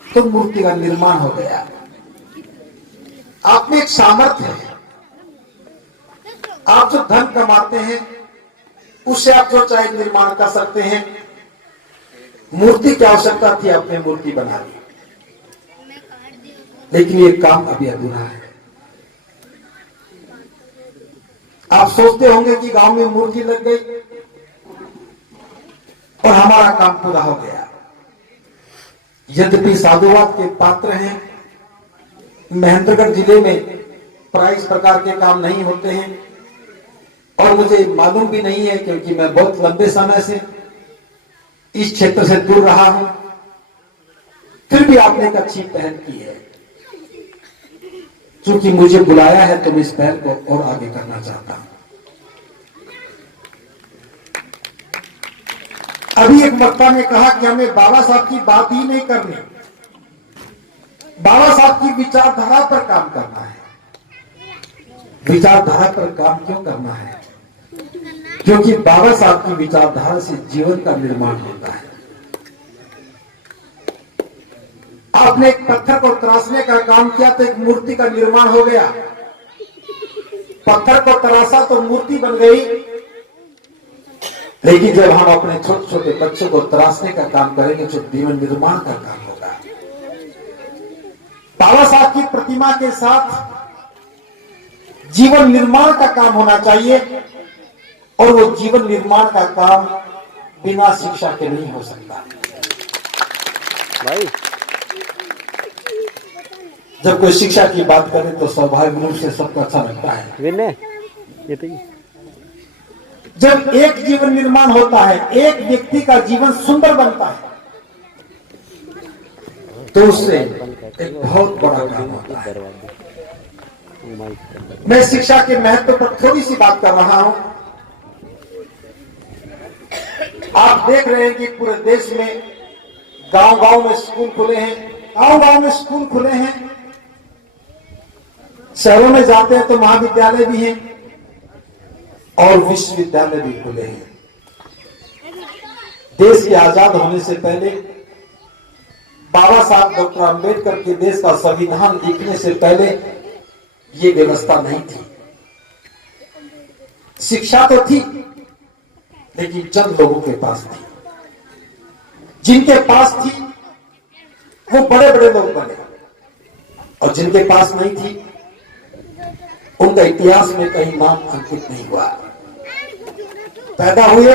तो मूर्ति का निर्माण हो गया। आप में एक सामर्थ्य है, आप जो धन कमाते हैं उससे आप जो चाहे निर्माण कर सकते हैं। मूर्ति की आवश्यकता थी, आपने मूर्ति बना ली, लेकिन ये काम अभी अधूरा है। आप सोचते होंगे कि गांव में मूर्ति लग गई और हमारा काम पूरा हो गया। यद्यपि साधुवाद के पात्र हैं, महेंद्रगढ़ जिले में प्राय इस प्रकार के काम नहीं होते हैं और मुझे मालूम भी नहीं है, क्योंकि मैं बहुत लंबे समय से इस क्षेत्र से दूर रहा हूं। फिर भी आपने एक अच्छी पहल की है। चूंकि मुझे बुलाया है तो मैं इस पहल को और आगे करना चाहता हूं। अभी एक वक्ता ने कहा कि हमें बाबा साहब की बात ही नहीं करनी, बाबा साहब की विचारधारा पर काम करना है। विचारधारा पर काम क्यों करना है? क्योंकि बाबा साहब की विचारधारा से जीवन का निर्माण होता है। आपने एक पत्थर को तराशने का काम किया तो एक मूर्ति का निर्माण हो गया। पत्थर को तराशा तो मूर्ति बन गई, लेकिन जब हम अपने छोटे छोटे बच्चों को तराशने का काम करेंगे तो जीवन निर्माण का काम होगा। बाबा साहब की प्रतिमा के साथ जीवन निर्माण का काम होना चाहिए, और वो जीवन निर्माण का काम बिना शिक्षा के नहीं हो सकता। भाई जब कोई शिक्षा की बात करे तो स्वाभाविक रूप से सबको अच्छा लगता है। विनय ये तो जब एक जीवन निर्माण होता है, एक व्यक्ति का जीवन सुंदर बनता है, तो उससे एक बहुत बड़ा काम होता है। मैं शिक्षा के महत्व पर थोड़ी सी बात कर रहा हूं। आप देख रहे हैं कि पूरे देश में गांव-गांव में स्कूल खुले हैं, गांव-गांव में स्कूल खुले हैं। शहरों में जाते हैं तो महाविद्यालय भी हैं और विश्वविद्यालय भी खुले हैं। देश के आजाद होने से पहले बाबा साहब डॉक्टर अंबेडकर के देश का संविधान लिखने से पहले ये व्यवस्था नहीं थी। शिक्षा तो थी, लेकिन चंद लोगों के पास थी। जिनके पास थी वो बड़े बड़े लोग बने, और जिनके पास नहीं थी उनका इतिहास में कहीं नाम अंकित नहीं हुआ। पैदा हुए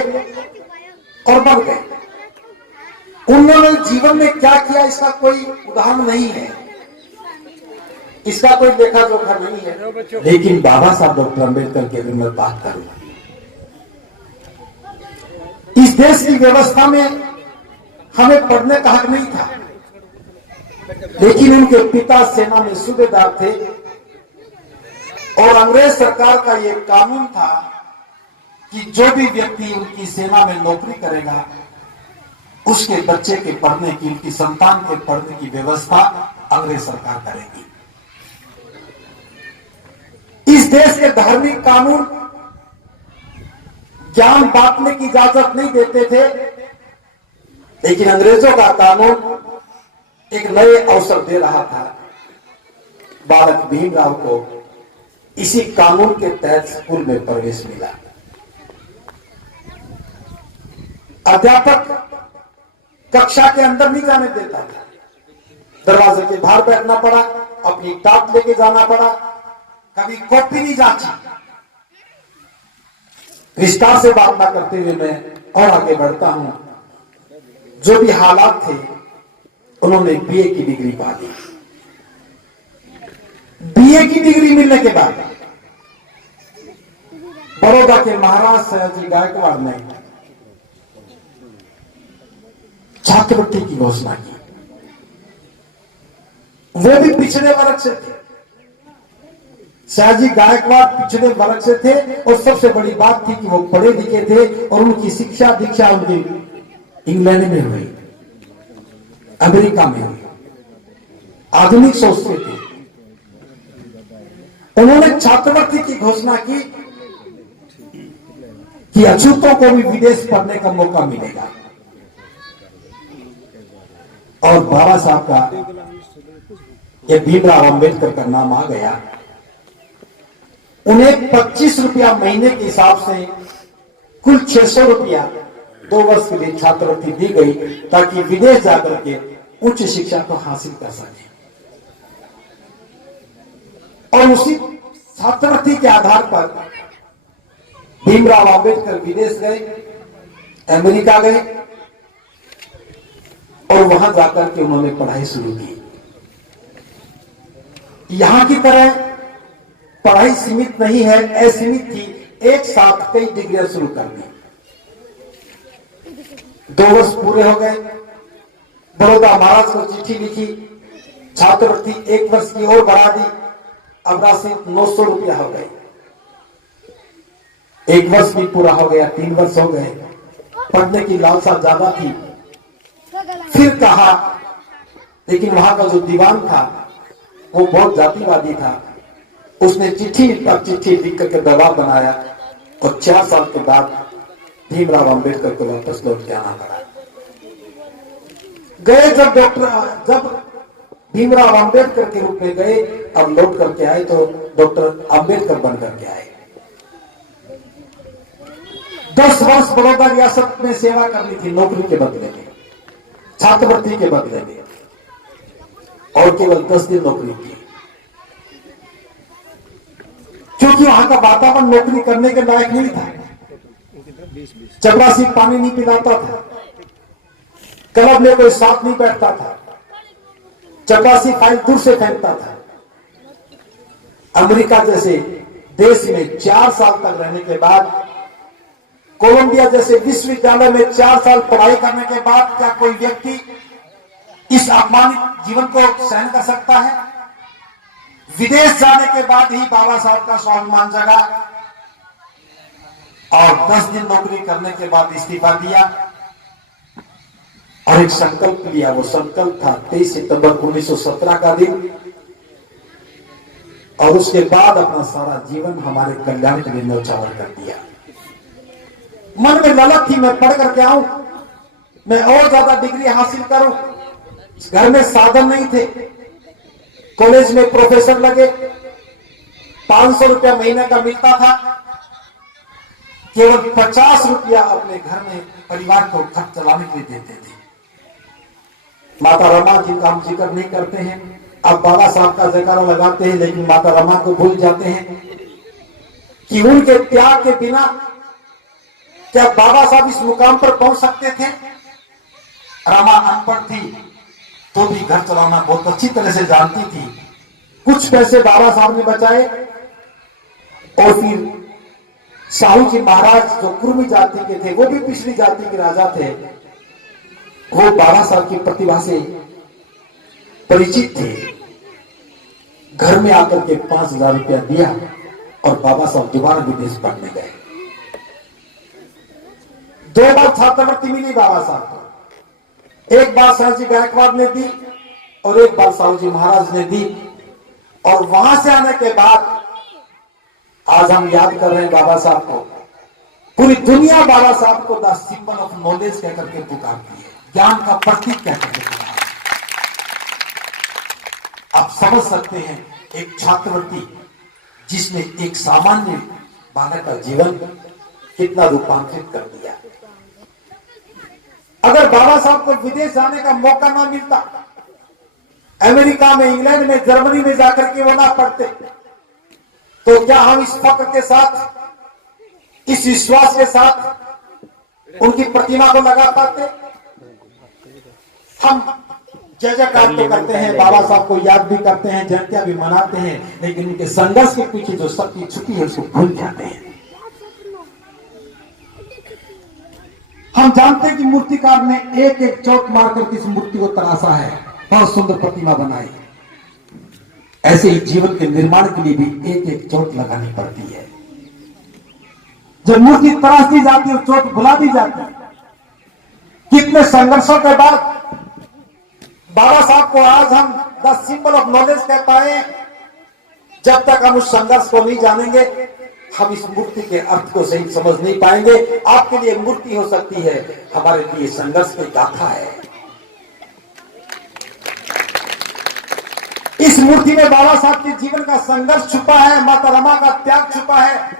और बढ़ गए। उन्होंने जीवन में क्या किया इसका कोई उदाहरण नहीं है, इसका कोई लेखा जोखा नहीं है। लेकिन बाबा साहब डॉक्टर अंबेडकर की अगर मैं बात करूं, इस देश की व्यवस्था में हमें पढ़ने का हक नहीं था, लेकिन उनके पिता सेना में सूबेदार थे और अंग्रेज सरकार का यह कानून था कि जो भी व्यक्ति उनकी सेना में नौकरी करेगा उसके बच्चे के पढ़ने की, उनकी संतान के पढ़ने की व्यवस्था अंग्रेज सरकार करेगी। इस देश के धार्मिक कानून ज्ञान बांटने की इजाजत नहीं देते थे, लेकिन अंग्रेजों का कानून एक नए अवसर दे रहा था। बालक भीमराव को इसी कानून के तहत स्कूल में प्रवेश मिला। अध्यापक कक्षा के अंदर नहीं जाने देता था, दरवाजे के बाहर बैठना पड़ा, अपनी किताब लेके जाना पड़ा, कभी कॉपी नहीं जांची। विस्तार से बात ना करते हुए मैं और आगे बढ़ता हूं। जो भी हालात थे, उन्होंने बीए की डिग्री पा ली। बीए की डिग्री मिलने के बाद बड़ौदा के महाराज सयाजी गायकवाड़ ने छात्रवृत्ति की घोषणा की। वो भी पिछड़े वर्ग से थे। सयाजी गायकवाड़ पिछड़े वर्ग से थे, और सबसे बड़ी बात थी कि वो पढ़े लिखे थे और उनकी शिक्षा दीक्षा उनकी इंग्लैंड में हुई, अमेरिका में हुई, आधुनिक सोच से थे। उन्होंने छात्रवृत्ति की घोषणा की कि अछूतों को भी विदेश पढ़ने का मौका मिलेगा, और बाबा साहब का ये भीमराव अंबेडकर का नाम आ गया। उन्हें 25 रुपया महीने के हिसाब से कुल 600 रुपया 2 वर्ष के लिए छात्रवृत्ति दी गई, ताकि विदेश जाकर के उच्च शिक्षा को हासिल कर सके। और उसी छात्रवृत्ति के आधार पर भीमराव अंबेडकर विदेश गए, अमेरिका गए और वहां जाकर के उन्होंने पढ़ाई शुरू की। यहां की तरह पढ़ाई सीमित नहीं है, असीमित थी। एक साथ कई डिग्रियां शुरू कर दी। 2 वर्ष पूरे हो गए, बड़ौदा महाराज को चिट्ठी लिखी, छात्रवृत्ति 1 वर्ष की और बढ़ा दी। अब राशि 900 रुपया हो गई। 1 वर्ष भी पूरा हो गया, 3 वर्ष हो गए। पढ़ने की लालसा ज्यादा थी। फिर कहा, लेकिन वहां का जो दीवान था वो बहुत जातिवादी था। उसने चिट्ठी पर चिट्ठी लिख करके दबाव बनाया और 4 साल के बाद भीमराव अंबेडकर को वापस लौट के आना पड़ा। गए जब भीमराव अंबेडकर के रूप में गए, अब लौट करके आए तो डॉक्टर अंबेडकर बन करके आए। 10 वर्ष बड़ौदा रियासत में सेवा करनी थी, नौकरी के बदले में, छात्रवृत्ति के बदले में, और केवल 10 दिन नौकरी की, क्योंकि वहां का वातावरण नौकरी करने के लायक नहीं था। चपरासी पानी नहीं पिलाता था, क्लब में कोई साथ नहीं बैठता था, चपरासी फाइल दूर से फेंकता था। अमेरिका जैसे देश में 4 साल तक रहने के बाद, कोलंबिया जैसे विश्वविद्यालय में 4 साल पढ़ाई करने के बाद क्या कोई व्यक्ति इस अपमानित जीवन को सहन कर सकता है? विदेश जाने के बाद ही बाबा साहब का स्वाभिमान जगा और 10 दिन नौकरी करने के बाद इस्तीफा दिया और एक संकल्प लिया। वो संकल्प था 23 सितंबर 1917 का दिन, और उसके बाद अपना सारा जीवन हमारे कल्याण के लिए न्यौछावर कर दिया। मन में ललक थी, मैं पढ़ करके आऊं, मैं और ज्यादा डिग्री हासिल करूं। घर में साधन नहीं थे, कॉलेज में प्रोफेसर लगे, 500 रुपया महीने का मिलता था, केवल 50 रुपया अपने घर में परिवार को खर्च चलाने के लिए देते थे। माता रमा जिनका हम जिक्र नहीं करते हैं, अब बाबा साहब का जयकारा लगाते हैं, लेकिन माता रमा को भूल जाते हैं कि उनके त्याग के बिना क्या बाबा साहब इस मुकाम पर पहुंच सकते थे? रमा अनपढ़ थी तो भी घर चलाना बहुत अच्छी तरह से जानती थी। कुछ पैसे बाबा साहब ने बचाए और फिर साहू जी महाराज जो कुर्मी जाति के थे, वो भी पिछड़ी जाति के राजा थे, वो बाबा साहब की प्रतिभा से परिचित थे। घर में आकर के 5000 रुपया दिया और बाबा साहब दोबारा विदेश पढ़ने गए। 2 बार छात्रवृत्ति मिली बाबा साहब को। एक बार सहजी गायकवाड़ ने दी और एक बार साहू जी महाराज ने दी। और वहां से आने के बाद आज हम याद कर रहे हैं बाबा साहब को। पूरी दुनिया बाबा साहब को द सिंबल ऑफ नॉलेज कहकर के पुकारती है, ज्ञान का प्रतीक कहकर के पुकारती है। आप समझ सकते हैं एक छात्रवृत्ति जिसने एक सामान्य बालक का जीवन कितना रूपांतरित कर दिया। अगर बाबा साहब को विदेश जाने का मौका ना मिलता, अमेरिका में, इंग्लैंड में, जर्मनी में जाकर के वो ना पढ़ते, तो क्या हम इस फक्र के साथ, इस विश्वास के साथ उनकी प्रतिमा को लगा पाते? हम जय जयकार तो करते हैं, बाबा साहब को याद भी करते हैं, जयंतियां भी मनाते हैं, लेकिन उनके संघर्ष के पीछे जो शक्ति छुपी है उसको भूल जाते हैं। हम जानते हैं कि मूर्तिकार ने एक एक चोट मारकर इस मूर्ति को तराशा है, बहुत सुंदर प्रतिमा बनाई। ऐसे ही जीवन के निर्माण के लिए भी एक एक चोट लगानी पड़ती है। जब मूर्ति तराश दी जाती है, चोट भुला दी जाती है। कितने संघर्षों के बाद बाबा साहब को आज हम द सिंबल ऑफ नॉलेज कह पाए। जब तक हम उस संघर्ष को नहीं जानेंगे, हम इस मूर्ति के अर्थ को सही समझ नहीं पाएंगे। आपके लिए मूर्ति हो सकती है, हमारे लिए संघर्ष की गाथा है। इस इस मूर्ति में बाबा साहब के जीवन का संघर्ष छुपा है, माता रमा का त्याग छुपा है।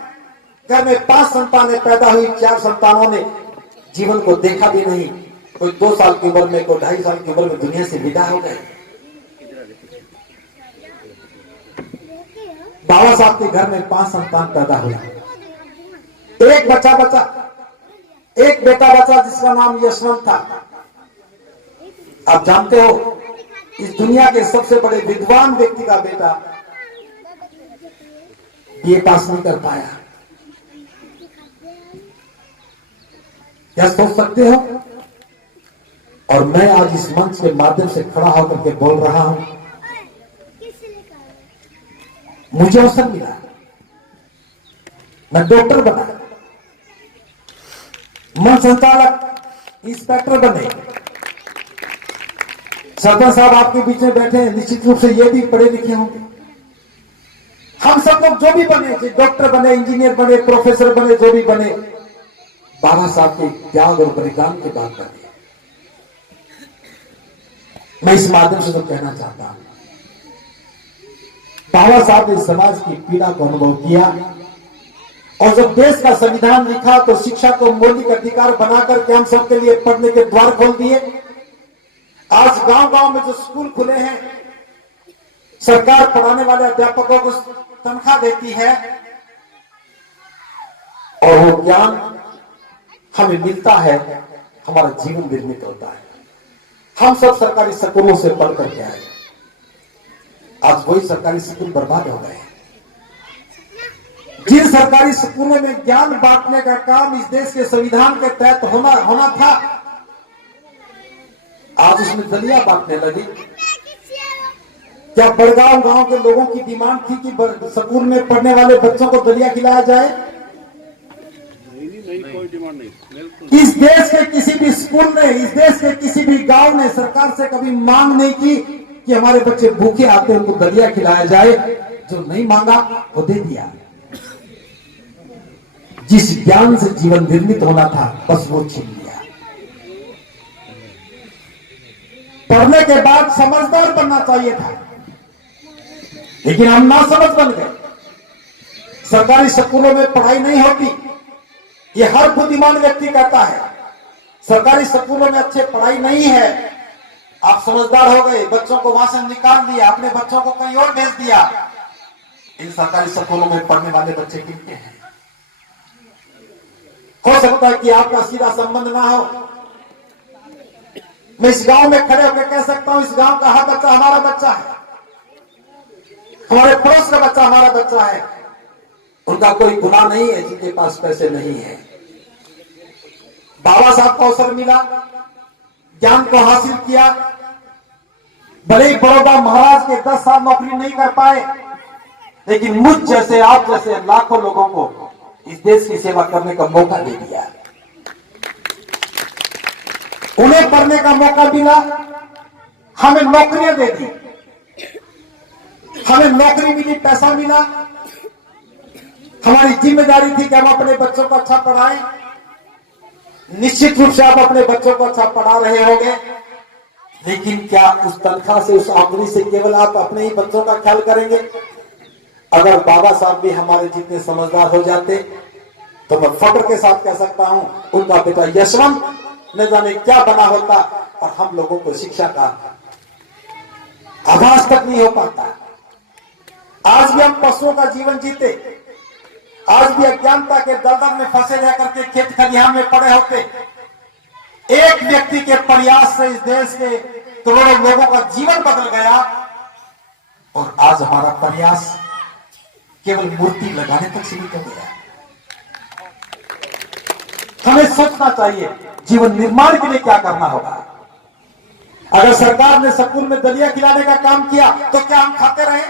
घर में 5 संतानें पैदा हुई, 4 संतानों ने जीवन को देखा भी नहीं। कोई 2 साल की उम्र में, कोई 2.5 साल की उम्र में दुनिया से विदा हो गए। बाबा साहब के घर में 5 संतान पैदा हुआ। एक बेटा बचा जिसका नाम यशवंत था। आप जानते हो इस दुनिया के सबसे बड़े विद्वान व्यक्ति का बेटा बीए पास नहीं कर पाया। क्या सोच सकते हो? और मैं आज इस मंच के माध्यम से खड़ा होकर के बोल रहा हूं, मुझे अवसर मिला, मैं डॉक्टर बना, मन संचालक, इंस्पेक्टर बने। सरपंच साहब आपके बीच में बैठे हैं, निश्चित रूप से ये भी पढ़े लिखे होंगे। हम सब लोग जो भी बने, डॉक्टर बने, इंजीनियर बने, प्रोफेसर बने, जो भी बने, बाबा साहब के त्याग और बलिदान के बाद बने। मैं इस माध्यम से तो कहना चाहता हूं, बाबा साहब ने समाज की पीड़ा को अनुभव किया और जब देश का संविधान लिखा तो शिक्षा को मौलिक अधिकार बनाकर के हम सबके लिए पढ़ने के द्वार खोल दिए। आज गांव-गांव में जो स्कूल खुले हैं, सरकार पढ़ाने वाले अध्यापकों को तनख्वाह देती है और वो ज्ञान हमें मिलता है, हमारा जीवन निर्मित होता है। हम सब सरकारी स्कूलों से पढ़ करके आए, आज वही सरकारी स्कूल बर्बाद हो गए। जिन सरकारी स्कूलों में ज्ञान बांटने का काम इस देश के संविधान के तहत होना था, आज उसमें दलिया बांटने लगी। क्या बड़गांव गांव के लोगों की डिमांड थी कि स्कूल में पढ़ने वाले बच्चों को दलिया खिलाया जाए? नहीं, कोई डिमांड नहीं। इस देश के किसी भी स्कूल ने, इस देश के किसी भी गांव ने सरकार से कभी मांग नहीं की कि हमारे बच्चे भूखे आते हैं उनको दलिया खिलाया जाए। जो नहीं मांगा वो दे दिया। जिस ज्ञान से जीवन निर्मित होना था बस वो छीन लिया। पढ़ने के बाद समझदार बनना चाहिए था, लेकिन हम ना समझ बन गए। सरकारी स्कूलों में पढ़ाई नहीं होती, ये हर बुद्धिमान व्यक्ति कहता है। सरकारी स्कूलों में अच्छे पढ़ाई नहीं है, आप समझदार हो गए, बच्चों को वहां से निकाल दिया, अपने बच्चों को कहीं और भेज दिया। इन सरकारी स्कूलों में पढ़ने वाले बच्चे किनके हैं? हो सकता है कि आपका सीधा संबंध ना हो। मैं इस गांव में खड़े होकर कह सकता हूं, इस गांव का हर बच्चा हमारा बच्चा है, हमारे पड़ोस का बच्चा हमारा बच्चा है। उनका कोई गुनाह नहीं है जिनके पास पैसे नहीं है। बाबा साहब को अवसर मिला, ज्ञान को हासिल किया। भले ही बड़ौदा महाराज के 10 साल नौकरी नहीं कर पाए, लेकिन मुझ जैसे, आप जैसे लाखों लोगों को इस देश की सेवा करने का मौका दे दिया। उन्हें पढ़ने का मौका मिला, हमें नौकरियां दे दी, हमें नौकरी मिली, पैसा मिला। हमारी जिम्मेदारी थी कि हम अपने बच्चों को अच्छा पढ़ाएं। निश्चित रूप से आप अपने बच्चों को अच्छा पढ़ा रहे होंगे, लेकिन क्या उस तनख्वाह से, उस आमदनी से केवल आप अपने ही बच्चों का ख्याल करेंगे? अगर बाबा साहब भी हमारे जितने समझदार हो जाते तो मैं फख्र के साथ कह सकता हूं, उनका बेटा यशवंत न जाने क्या बना होता और हम लोगों को शिक्षा का आभास तक नहीं हो पाता। आज भी हम पशुओं का जीवन जीते, आज भी अज्ञानता के दलदल में फंसे रह करके खेत खलिहान में पड़े होते। एक व्यक्ति के प्रयास से इस देश के करोड़ों लोगों का जीवन बदल गया और आज हमारा प्रयास केवल मूर्ति लगाने तक सीमित हो गया। हमें सोचना चाहिए जीवन निर्माण के लिए क्या करना होगा। अगर सरकार ने स्कूल में दलिया खिलाने का काम किया तो क्या हम खाते रहे?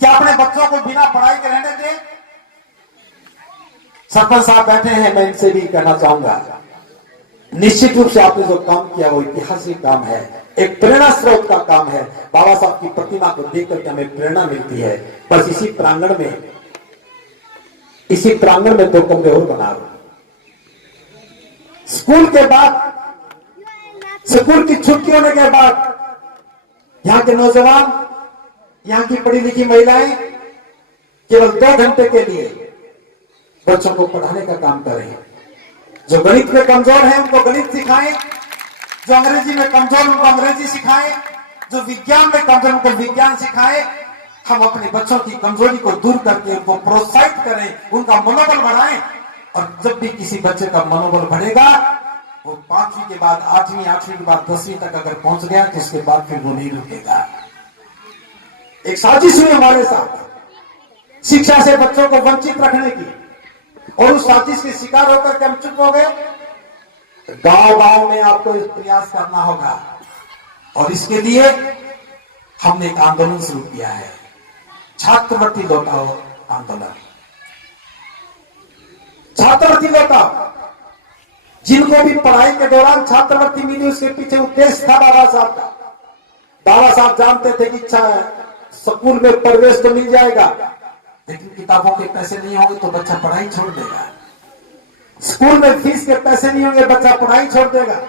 क्या अपने बच्चों को बिना पढ़ाई के रहने दें? सरपंच साहब बैठे हैं, मैं इनसे भी कहना चाहूंगा, निश्चित रूप से आपने जो काम किया वो ऐतिहासिक काम है, एक प्रेरणा स्रोत का काम है। बाबा साहब की प्रतिमा को देख करके हमें प्रेरणा मिलती है। बस इसी प्रांगण में 2 कमरे और बना दो। स्कूल के बाद, स्कूल की छुट्टी होने के बाद यहाँ के नौजवान यहाँ की पढ़ी लिखी महिलाएं केवल 2 घंटे के लिए बच्चों को पढ़ाने का काम करें। जो गणित में कमजोर है उनको गणित सिखाएं, जो अंग्रेजी में कमजोर उनको अंग्रेजी सिखाएं, जो विज्ञान में कमजोर उनको विज्ञान सिखाएं। हम अपने बच्चों की कमजोरी को दूर करके उनको प्रोत्साहित करें, उनका मनोबल बढ़ाएं। और जब भी किसी बच्चे का मनोबल बढ़ेगा, वो 5वीं के बाद 8वीं, 8वीं के बाद 10वीं तक अगर पहुंच गया तो उसके बाद फिर वो नहीं रुकेगा। एक साजिश हुई हमारे साथ शिक्षा से बच्चों को वंचित रखने की, और उस साजिश के शिकार होकर के हम चुप हो गए। गांव गांव में आपको इस प्रयास करना होगा, और इसके लिए हमने एक आंदोलन शुरू किया है, छात्रवृत्ति लौटाओ आंदोलन। छात्रवृत्ति लौटाओ। जिनको भी पढ़ाई के दौरान छात्रवृत्ति मिली, उसके पीछे उद्देश्य था बाबा साहब का। बाबा साहब जानते थे कि इच्छा है स्कूल में प्रवेश तो मिल जाएगा, लेकिन किताबों के पैसे नहीं होंगे तो बच्चा पढ़ाई छोड़ देगा। स्कूल में फीस के पैसे नहीं होंगे, बच्चा पढ़ाई छोड़ देगा।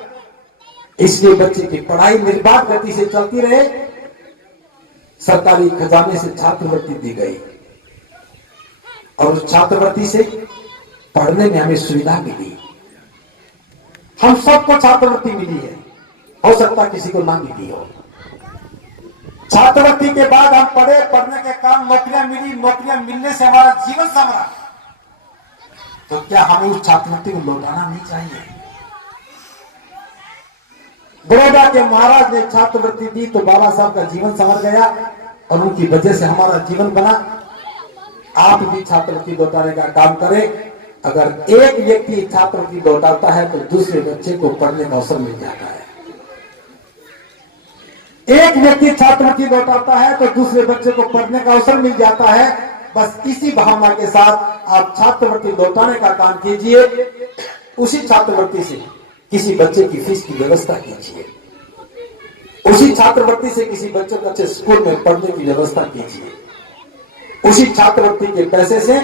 इसलिए बच्चे की पढ़ाई निर्बाध गति से चलती रहे, सरकारी खजाने से छात्रवृत्ति दी गई, और उस छात्रवृत्ति से पढ़ने में हमें सुविधा मिली। हम सबको छात्रवृत्ति मिली है, हो सकता किसी को ना मिली हो। छात्रवृत्ति के बाद हम पढ़े, पढ़ने के कारण नौकरियां मिली, नौकरियां मिलने से हमारा जीवन संवरा। तो क्या हमें उस छात्रवृत्ति को लौटाना नहीं चाहिए? बड़ौदा के महाराज ने छात्रवृत्ति दी तो बाबा साहब का जीवन संवर गया, और उनकी वजह से हमारा जीवन बना। आप भी छात्रवृत्ति लौटाने का काम करें। अगर एक व्यक्ति छात्रवृत्ति लौटाता है तो दूसरे बच्चे को पढ़ने का अवसर मिल जाता है। एक व्यक्ति छात्रवृत्ति लौटाता है तो दूसरे बच्चे को पढ़ने का अवसर मिल जाता है। बस इसी भावना के साथ आप छात्रवृत्ति लौटाने का काम कीजिए। उसी छात्रवृत्ति से किसी बच्चे की फीस की व्यवस्था कीजिए, उसी छात्रवृत्ति से किसी बच्चे को अच्छे स्कूल में पढ़ने की व्यवस्था कीजिए, उसी छात्रवृत्ति के पैसे से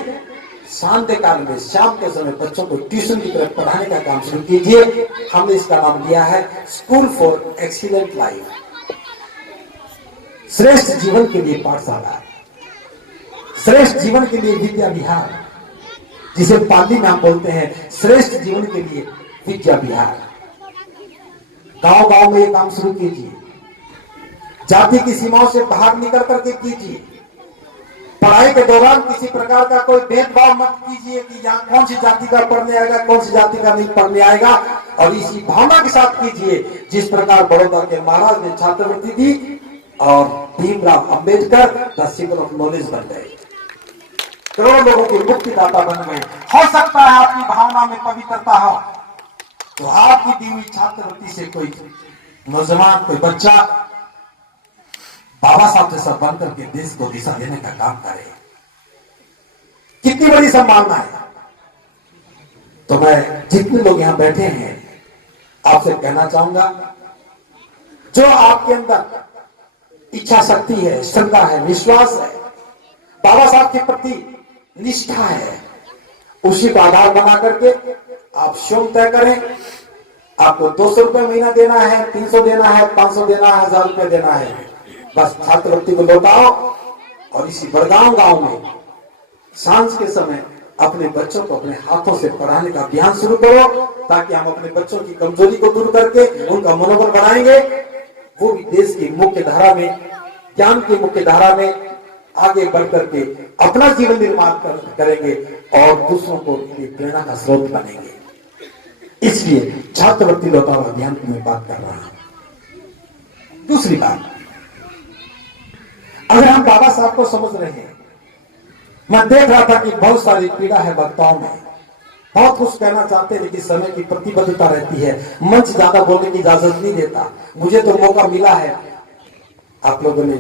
सांध्य काल में शाम के समय बच्चों को ट्यूशन की तरफ पढ़ाने का काम शुरू कीजिए। हमने इसका नाम दिया है स्कूल फॉर एक्सीलेंट लाइफ, श्रेष्ठ जीवन के लिए पाठशाला, श्रेष्ठ जीवन के लिए विद्या विहार, जिसे पाली नाम बोलते हैं, श्रेष्ठ जीवन के लिए विद्या विहार। गांव गांव में ये काम शुरू कीजिए, जाति की सीमाओं से बाहर निकल करके कीजिए। पढ़ाई के दौरान किसी प्रकार का कोई भेदभाव मत कीजिए कि यहाँ कौन सी जाति का पढ़ने आएगा, कौन सी जाति का नहीं पढ़ने आएगा, और इसी भावना के साथ कीजिए जिस प्रकार बड़ौदा के महाराज ने छात्रवृत्ति दी और Bhimrao Ambedkar the symbol of knowledge बन गए, करोड़ों लोगों के मुक्तिदाता बन गए। हो सकता है आपकी भावना में पवित्रता हो, तो आपकी दी हुई छात्रवृत्ति से कोई नौजवान, कोई बच्चा बाबा साहब जैसा बनकर के देश को दिशा देने का काम करे। कितनी बड़ी संभावना है। तो मैं जितने लोग यहां बैठे हैं आपसे कहना चाहूंगा, जो आपके अंदर इच्छा शक्ति है, श्रद्धा है, विश्वास है, बाबा साहब के प्रति निष्ठा है, उसी को आधार बना करके आप स्वयं तय करें। आपको 200 रुपए महीना देना है, 300 देना है, 500 देना है, 1000 रुपए देना है। बस छात्रवृत्ति को लौटाओ और इसी बड़गांव गांव में सांझ के समय अपने बच्चों को अपने हाथों से पढ़ाने का अभियान शुरू करो, ताकि हम अपने बच्चों की कमजोरी को दूर करके उनका मनोबल बढ़ाएंगे। वो भी देश की मुख्य धारा में, ज्ञान की मुख्य धारा में आगे बढ़ करके अपना जीवन निर्माण करेंगे और दूसरों को प्रेरणा का स्रोत बनेंगे। इसलिए छात्रवृत्ति लौटाओ अभियान की मैं बात कर रहा हूं। दूसरी बात, अगर हम बाबा साहब को समझ रहे हैं, मैं देख रहा था कि बहुत सारी पीड़ा है वक्ताओं में, बहुत कुछ कहना चाहते हैं लेकिन समय की प्रतिबद्धता रहती है, मंच ज्यादा बोलने की इजाजत नहीं देता। मुझे तो मौका मिला है, आप लोगों ने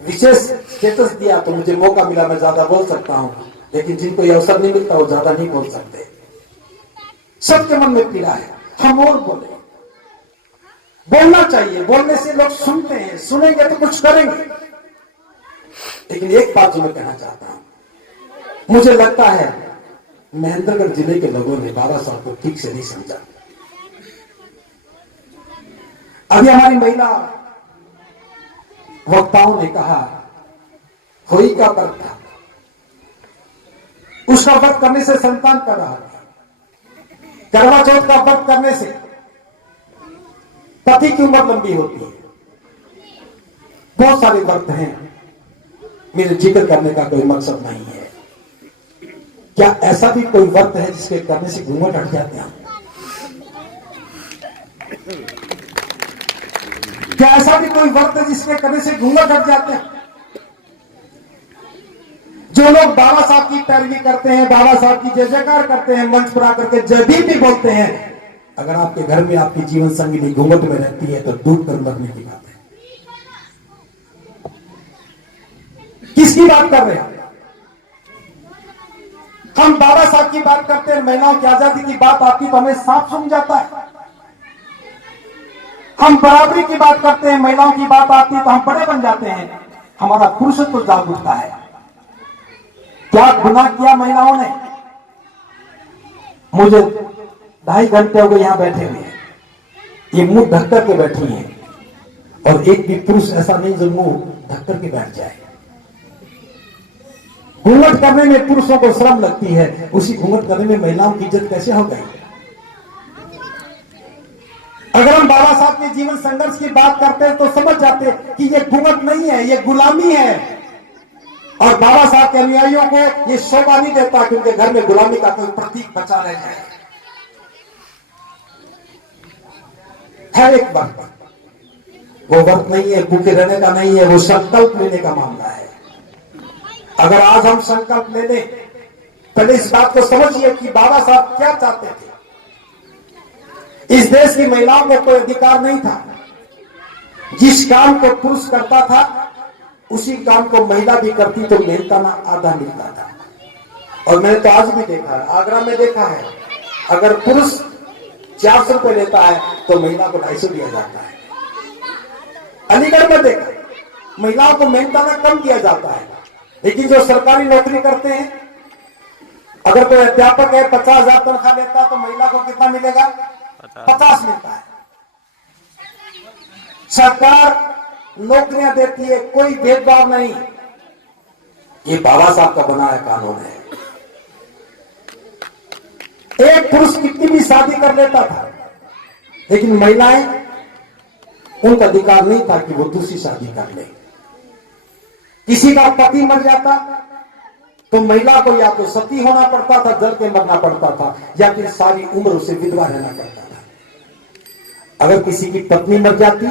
विशेष स्टेटस दिया तो मुझे मौका मिला, मैं ज्यादा बोल सकता हूं, लेकिन जिनको यह अवसर नहीं मिलता वो ज्यादा नहीं बोल सकते। सबके मन में पीड़ा है, हम और बोले, बोलना चाहिए, बोलने से लोग सुनते हैं, सुनेंगे तो कुछ करेंगे। लेकिन एक बात जो मैं कहना चाहता हूं, मुझे लगता है महेंद्रगढ़ जिले के लोगों ने बाबा साहब को ठीक से नहीं समझा। अभी हमारी महिला वक्ताओं ने कहा होई का व्रत था, उसका व्रत करने से संतान कर रहा था। करवा चौथ का व्रत करने से पति की उम्र लंबी होती है। बहुत सारे व्रत हैं, मेरे जिक्र करने का कोई मकसद नहीं है। क्या ऐसा भी कोई व्रत है जिसके करने से घूंघट हट जाते हैं? क्या ऐसा भी कोई व्रत है जिसके करने से घूंघट हट जाते हैं? जो लोग बाबा साहब की पैरवी करते हैं, बाबा साहब की जय जयकार करते हैं, मंच पर आकर के जय भीम भी बोलते हैं, अगर आपके घर में आपकी जीवन संगिनी घूंघट में रहती है तो डूब कर मरने की बात है। किसकी बात कर रहे हैं हम? बाबा साहब की बात करते हैं, महिलाओं की आजादी की बात आती तो हमें साफ सुन जाता है। हम बराबरी की बात करते हैं, महिलाओं की बात आती तो हम बड़े बन जाते हैं, हमारा पुरुषत्व तो जाग उठता है। क्या गुनाह किया महिलाओं ने? मुझे 2.5 घंटे हो गए यहां बैठे हुए हैं, ये मुंह ढककर के बैठी हैं, और एक भी पुरुष ऐसा नहीं जो मुंह ढककर के बैठ जाए। घूंघट करने में पुरुषों को श्रम लगती है, उसी घूंघट करने में महिलाओं की इज्जत कैसे हो गई? अगर हम बाबा साहब के जीवन संघर्ष की बात करते हैं तो समझ जाते हैं कि ये घूंघट नहीं है, ये गुलामी है। और बाबा साहब के अनुयायियों को ये शोभा नहीं देता कि उनके घर में गुलामी का कोई प्रतीक बचा रह जाए। है एक वर्त, वो वर्त नहीं है, भूखे रहने का नहीं है, वो संकल्प लेने का मामला है। अगर आज हम संकल्प ले लें, पहले इस बात को समझिए कि बाबा साहब क्या चाहते थे। इस देश की महिलाओं को कोई अधिकार नहीं था। जिस काम को पुरुष करता था उसी काम को महिला भी करती तो मेहनताना आधा मिलता था। और मैंने तो आज भी देखा है, आगरा में देखा है, अगर पुरुष 400 रुपए लेता है तो महिला को 250 दिया जाता है। अलीगढ़ में देखा, महिलाओं को मेहनताना कम दिया जाता है, लेकिन जो सरकारी नौकरी करते हैं, अगर कोई अध्यापक है 50,000 तनख्वाह लेता है तो महिला को कितना मिलेगा? 50 मिलता है। सरकार नौकरियां देती है, कोई भेदभाव नहीं। ये बाबा साहब का बनाया कानून है। एक पुरुष कितनी भी शादी कर लेता था, लेकिन महिलाएं, उनका अधिकार नहीं था कि वो दूसरी शादी कर ले। किसी का पति मर जाता तो महिला को या तो सती होना पड़ता था, जल के मरना पड़ता था, या फिर सारी उम्र उसे विधवा रहना पड़ता था। अगर किसी की पत्नी मर जाती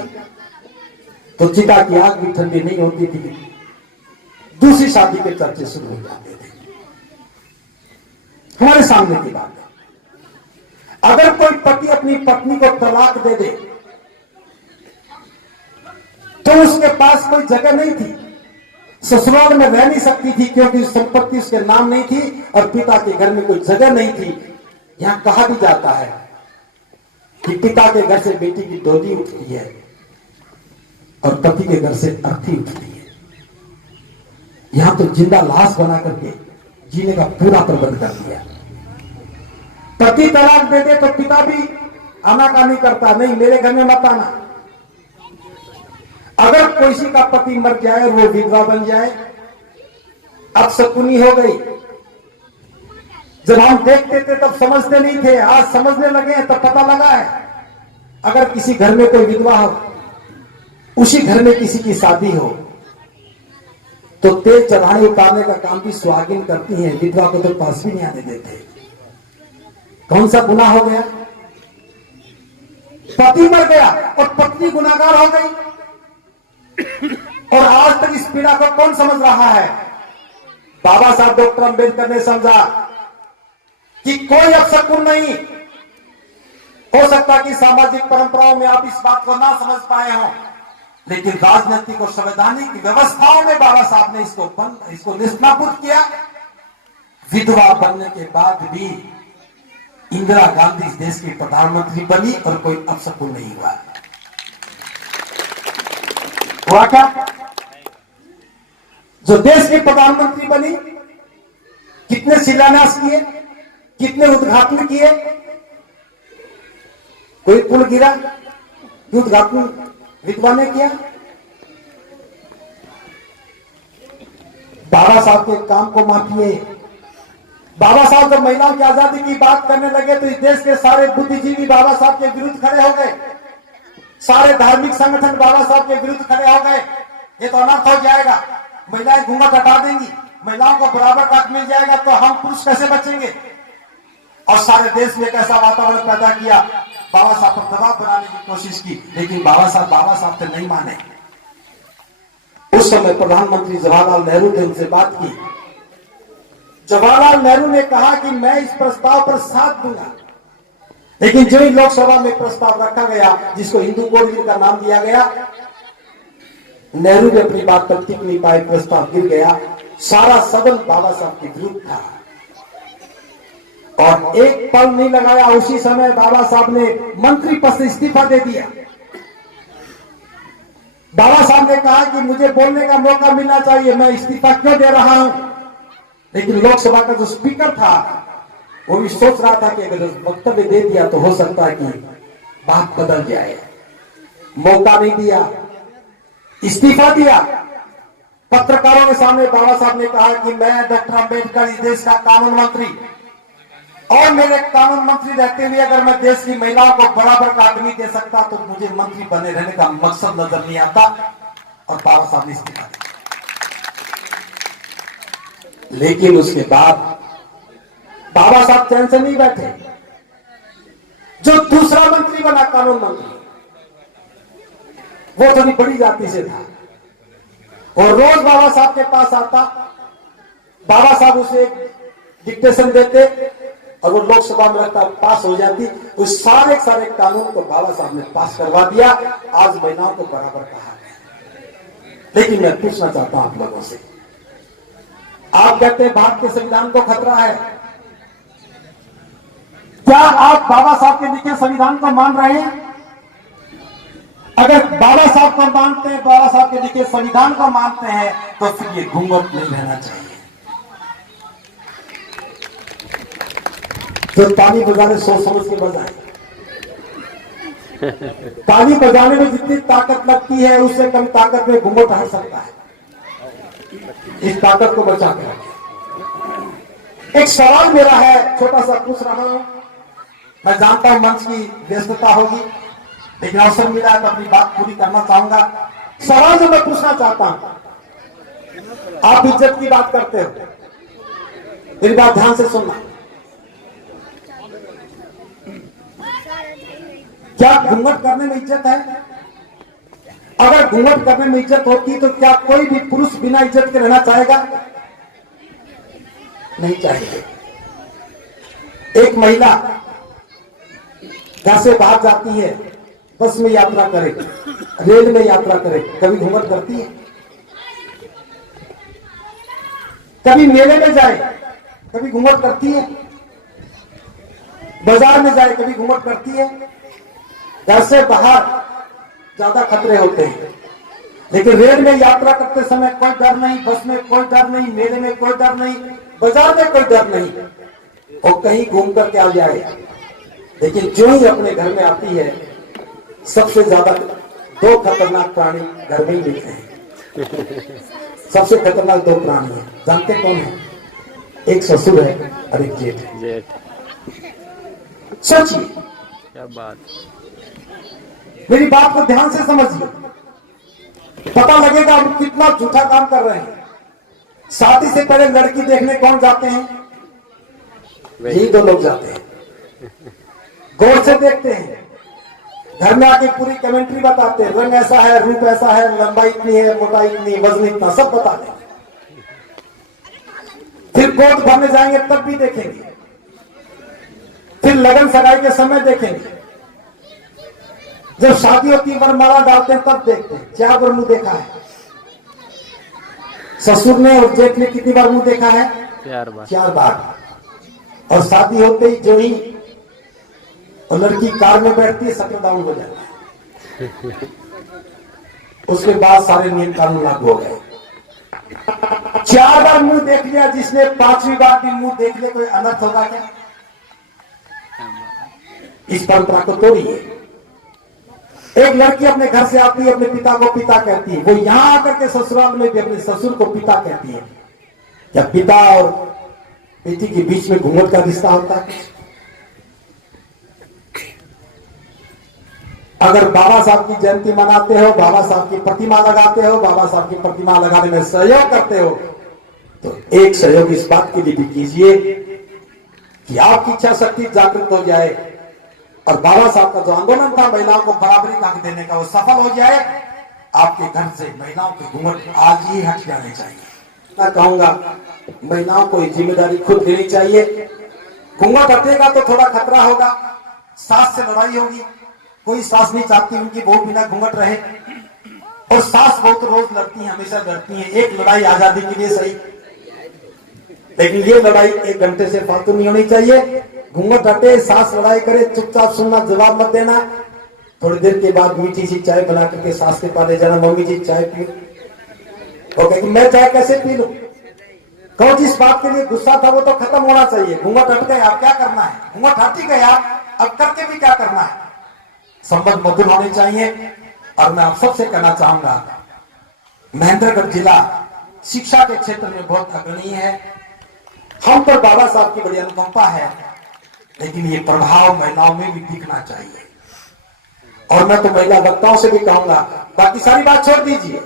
तो चिता की आग भी ठंडी नहीं होती थी, दूसरी शादी के चर्चे शुरू हो जाते थे। हमारे सामने की बात है। अगर कोई पति अपनी पत्नी को तलाक दे दे तो उसके पास कोई जगह नहीं थी, ससुराल में रह नहीं सकती थी, क्योंकि संपत्ति उसके नाम नहीं थी और पिता के घर में कोई जगह नहीं थी। यहां कहा भी जाता है कि पिता के घर से बेटी की डोली उठती है और पति के घर से अर्थी उठती है। यहां तो जिंदा लाश बना करके जीने का पूरा प्रबंध कर दिया। पति तलाक दे दे तो पिता भी आनाकानी करता, नहीं मेरे घर में मत आना। अगर किसी का पति मर जाए और वो विधवा बन जाए, अब शकुनी हो गई। जब हम देखते थे तब समझते नहीं थे, आज समझने लगे तब पता लगा है। अगर किसी घर में कोई विधवा हो, उसी घर में किसी की शादी हो, तो तेल चढ़ाने उतारने का काम भी सुहागिन करती हैं, विधवा को तो पास भी नहीं आने देते। कौन सा गुनाह हो गया? पति मर गया और पत्नी गुनाहगार हो गई। और आज तक इस पीड़ा को कौन समझ रहा है? बाबा साहब डॉक्टर अंबेडकर ने समझा कि कोई अपशकुन नहीं हो सकता। कि सामाजिक परंपराओं में आप इस बात को ना समझ पाए हो, लेकिन राजनीतिक और संवैधानिक व्यवस्थाओं में बाबा साहब ने इसको निष्पादित किया। विधवा बनने के बाद भी इंदिरा गांधी इस देश की प्रधानमंत्री बनी और कोई अपशकुन नहीं हुआ। हुआ क्या? जो देश की प्रधानमंत्री बनी, कितने शिलान्यास किए, कितने उद्घाटन किए? कोई पुल गिरा, उद्घाटन विधवा ने किया। बाबा साहब के काम को मापिए। बाबा साहब जब महिलाओं की आजादी की बात करने लगे तो इस देश के सारे बुद्धिजीवी बाबा साहब के विरुद्ध खड़े हो गए, सारे धार्मिक संगठन बाबा साहब के विरुद्ध खड़े हो गए। ये तो अनर्थ हो जाएगा, महिलाएं घूंघट हटा देंगी, महिलाओं को बराबर का हक मिल जाएगा तो हम पुरुष कैसे बचेंगे। और सारे देश में एक ऐसा वातावरण पैदा किया, बाबा साहब पर दबाव बनाने की कोशिश की, लेकिन बाबा साहब तो नहीं माने। उस समय प्रधानमंत्री जवाहरलाल नेहरू ने उनसे बात की। जवाहरलाल नेहरू ने कहा कि मैं इस प्रस्ताव पर साथ दूंगा, लेकिन जो ही लोकसभा में प्रस्ताव रखा गया जिसको हिंदू कोड बिल का नाम दिया गया, नेहरू ने अपनी बात पर टिक नहीं पाए, प्रस्ताव गिर गया। सारा सदन बाबा साहब के विरुद्ध था और एक पल नहीं लगाया, उसी समय बाबा साहब ने मंत्री पद से इस्तीफा दे दिया। बाबा साहब ने कहा कि मुझे बोलने का मौका मिलना चाहिए, मैं इस्तीफा क्यों दे रहा हूं। लेकिन लोकसभा का जो स्पीकर था वो भी सोच रहा था कि अगर वक्तव्य दे दिया तो हो सकता है कि बात बदल जाए। मौका नहीं दिया, इस्तीफा दिया। पत्रकारों के सामने बाबा साहब ने कहा कि मैं डॉक्टर अंबेडकर इस देश का कानून मंत्री, और मेरे कानून मंत्री रहते हुए अगर मैं देश की महिलाओं को बराबर का हक नहीं दे सकता तो मुझे मंत्री बने रहने का मकसद नजर नहीं आता। और बाबा साहब ने इस्तीफा दिया। लेकिन उसके बाद बाबा साहब चैन से नहीं बैठे। जो दूसरा मंत्री बना कानून मंत्री, वो थोड़ी बड़ी जाति से था और रोज बाबा साहब के पास आता, बाबा साहब उसे एक डिक्टेशन देते और वो लोकसभा में रखता, पास हो जाती। उस सारे कानून को बाबा साहब ने पास करवा दिया। आज महिलाओं को बराबर कहा गया। लेकिन मैं पूछना चाहता हूं आप लोगों से, आप कहते हैं भारत के संविधान को खतरा है, क्या आप बाबा साहब के लिखे संविधान को मान रहे हैं? अगर बाबा साहब को मानते हैं, बाबा साहब के लिखे संविधान को मानते हैं, तो फिर ये घूंघट नहीं रहना चाहिए। जो ताली बजाने सोच समझ के बजाए, ताली बजाने में जितनी ताकत लगती है उससे कम ताकत में घूंघट हट सकता है। इस ताकत को बचा के रखें। एक सवाल मेरा है, छोटा सा पूछ रहा हूं। मैं जानता हूं मंच की व्यस्तता होगी, लेकिन अवसर मिला तो अपनी बात पूरी करना चाहूंगा। सवाल जो मैं पूछना चाहता हूं, आप इज्जत की बात करते हो, मेरी बात ध्यान से सुनना। क्या घूंघट करने में इज्जत है? अगर घूंघट करने में इज्जत होती तो क्या कोई भी पुरुष बिना इज्जत के रहना चाहेगा? नहीं चाहेगा। एक महिला घर से बाहर जाती है, बस में यात्रा करे, रेल में यात्रा करे, कभी घूंघट करती है? कभी मेले में जाए, कभी घूंघट करती है? बाजार में जाए, कभी घूंघट करती है? घर से बाहर ज्यादा खतरे होते हैं, लेकिन रेल में यात्रा करते समय कोई डर नहीं, बस में कोई डर नहीं, मेले में कोई डर नहीं, बाजार में कोई डर नहीं, और कहीं घूम करके आ जाए। लेकिन जो ही अपने घर में आती है, सबसे ज्यादा दो खतरनाक प्राणी घर में ही मिलते हैं। सबसे खतरनाक दो प्राणी हैं, जानते कौन है? एक ससुर है और एक जेठ है। सोचिए, क्या बात। मेरी बात को ध्यान से समझिए, पता लगेगा हम कितना झूठा काम कर रहे हैं। शादी से पहले लड़की देखने कौन जाते हैं? यही दो लोग जाते हैं, गौर से देखते हैं, घर में आके पूरी कमेंट्री बताते हैं, रंग ऐसा है, रूप ऐसा है, लंबाई इतनी है, मोटाई इतनी, वजन इतना, सब बताते हैं। फिर गोद भरने जाएंगे तब भी देखेंगे, फिर लगन सगाई के समय देखेंगे, जब शादी होती है वरमाला डालते हैं तब देखते हैं। 4 बार मुंह देखा है ससुर ने और जेठ ने, कितनी बार मुंह देखा है? 4 बार। और शादी होते ही जो ही और लड़की कार में बैठती है, शटर डाउन हो जाता है। उसके बाद सारे नियम कानून लागू हो गए। 4 बार मुंह देख लिया जिसने, 5वीं बार भी मुंह देख ले, कोई अनर्थ होगा क्या? इस परंपरा को तोड़िए। एक लड़की अपने घर से आती है, अपने पिता को पिता कहती है, वो यहां आकर के ससुराल में भी अपने ससुर को पिता कहती है। क्या पिता और बेटी के बीच में घूंघट का रिश्ता होता है? अगर बाबा साहब की जयंती मनाते हो, बाबा साहब की प्रतिमा लगाते हो, बाबा साहब की प्रतिमा लगाने में सहयोग करते हो, तो एक सहयोग इस बात के लिए भी कीजिए कि आपकी इच्छा शक्ति जागृत हो जाए और बाबा साहब का जो आंदोलन था महिलाओं को बराबरी का हक देने का, वो सफल हो जाए। आपके घर से महिलाओं के घूंघट आज ही हट जाने चाहिए। मैं कहूंगा महिलाओं को जिम्मेदारी खुद लेनी चाहिए। घूंघट हटेगा तो थोड़ा खतरा होगा, सास से लड़ाई होगी। कोई सास नहीं चाहती उनकी बहू बिना घूंघट रहे, और सास बहुत रोज लड़ती है, हमेशा लड़ती है। एक लड़ाई आजादी के लिए सही, लेकिन ये लड़ाई 1 घंटे से फालतू नहीं होनी चाहिए। घूंघट हटे, सास लड़ाई करे, चुपचाप सुनना, जवाब मत देना। थोड़ी देर के बाद मीठी सी चाय बना करके सास के पास ले जाना, मम्मी जी चाय पियो। ओके, मैं चाय कैसे पी लूं? कहो जिस बात के लिए गुस्सा था वो तो खत्म होना चाहिए। घूंघट हट गए, आप क्या करना है? घूंघट हट ही गया, अब करके भी क्या करना है? संबंध मधुर होने चाहिए। और मैं आप सबसे कहना चाहूंगा, महेंद्रगढ़ जिला शिक्षा के क्षेत्र में बहुत अग्रणी है। हम पर बाबा साहब की बड़ी अनुकंपा है, लेकिन ये प्रभाव महिलाओं में भी दिखना चाहिए। और मैं तो महिला वक्ताओं से भी कहूंगा, बाकी सारी बात छोड़ दीजिए,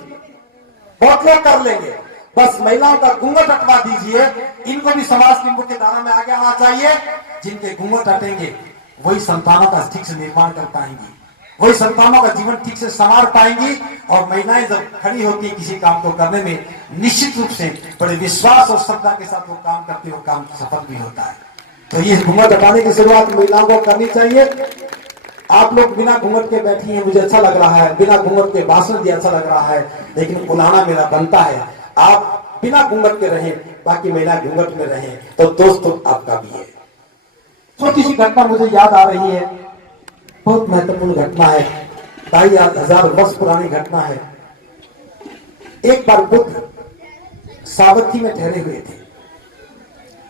बहुत लोग कर लेंगे, बस महिलाओं का घूंघट हटवा दीजिए। इनको भी समाज की मुख्य धारा में आगे आना चाहिए। जिनके घूंघट हटेंगे वही संतानों का ठीक से निर्माण कर पाएंगी, वही संतानों का जीवन ठीक से संवार पाएंगी। और महिलाएं जब खड़ी होती है किसी काम को करने में, निश्चित रूप से बड़े विश्वास और श्रद्धा के साथ वो काम करती है, वो काम सफल भी होता है। तो ये घूंघट हटाने की शुरुआत महिलाओं को करनी चाहिए। आप लोग बिना घूंघट के बैठी हैं, मुझे अच्छा लग रहा है, बिना घूंघट के भाषण दिया अच्छा लग रहा है, लेकिन बुलाना मेरा बनता है। आप बिना घूंघट के रहें, बाकी महिला घूंघट में रहें, तो दोस्त तो आपका भी है। छोटी सी घटना मुझे याद आ रही है, बहुत महत्वपूर्ण घटना है, 2500 वर्ष पुरानी घटना है। एक बार बुद्ध सावधि में ठहरे हुए थे,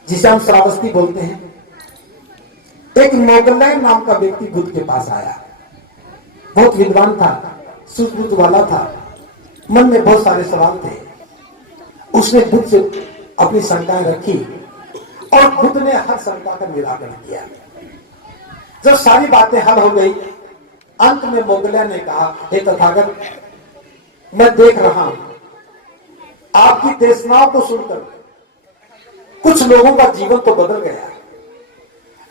जिसे हम श्रावस्ती बोलते हैं। एक मोगलैन नाम का व्यक्ति बुद्ध के पास आया। बहुत विद्वान था, सूझबूझ वाला था, मन में बहुत सारे सवाल थे। उसने बुद्ध से अपनी शंकाएं रखी और बुद्ध ने हर शंका का निराकरण किया। जब सारी बातें हल हो गई, अंत में मोगलैन ने कहा, हे तथागत, मैं देख रहा हूं आपकी देशनाओं को सुनकर कुछ लोगों का जीवन तो बदल गया,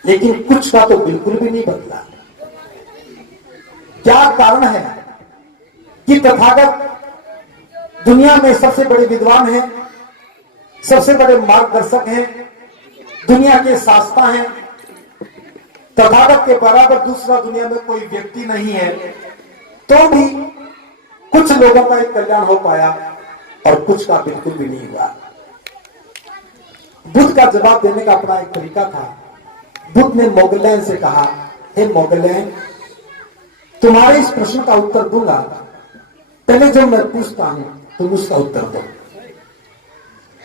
लेकिन कुछ का तो बिल्कुल भी नहीं बदला। क्या कारण है कि तथागत दुनिया में सबसे बड़े विद्वान हैं, सबसे बड़े मार्गदर्शक हैं, दुनिया के शास्त्रा हैं, तथागत के बराबर दूसरा दुनिया में कोई व्यक्ति नहीं है, तो भी कुछ लोगों का एक कल्याण हो पाया और कुछ का बिल्कुल भी नहीं हुआ। बुद्ध का जवाब देने का अपना एक तरीका था। बुद्ध ने मोगलैन से कहा, हे मोगलैन, तुम्हारे इस प्रश्न का उत्तर दूंगा, पहले जो मैं पूछता हूं तुम उसका उत्तर दो।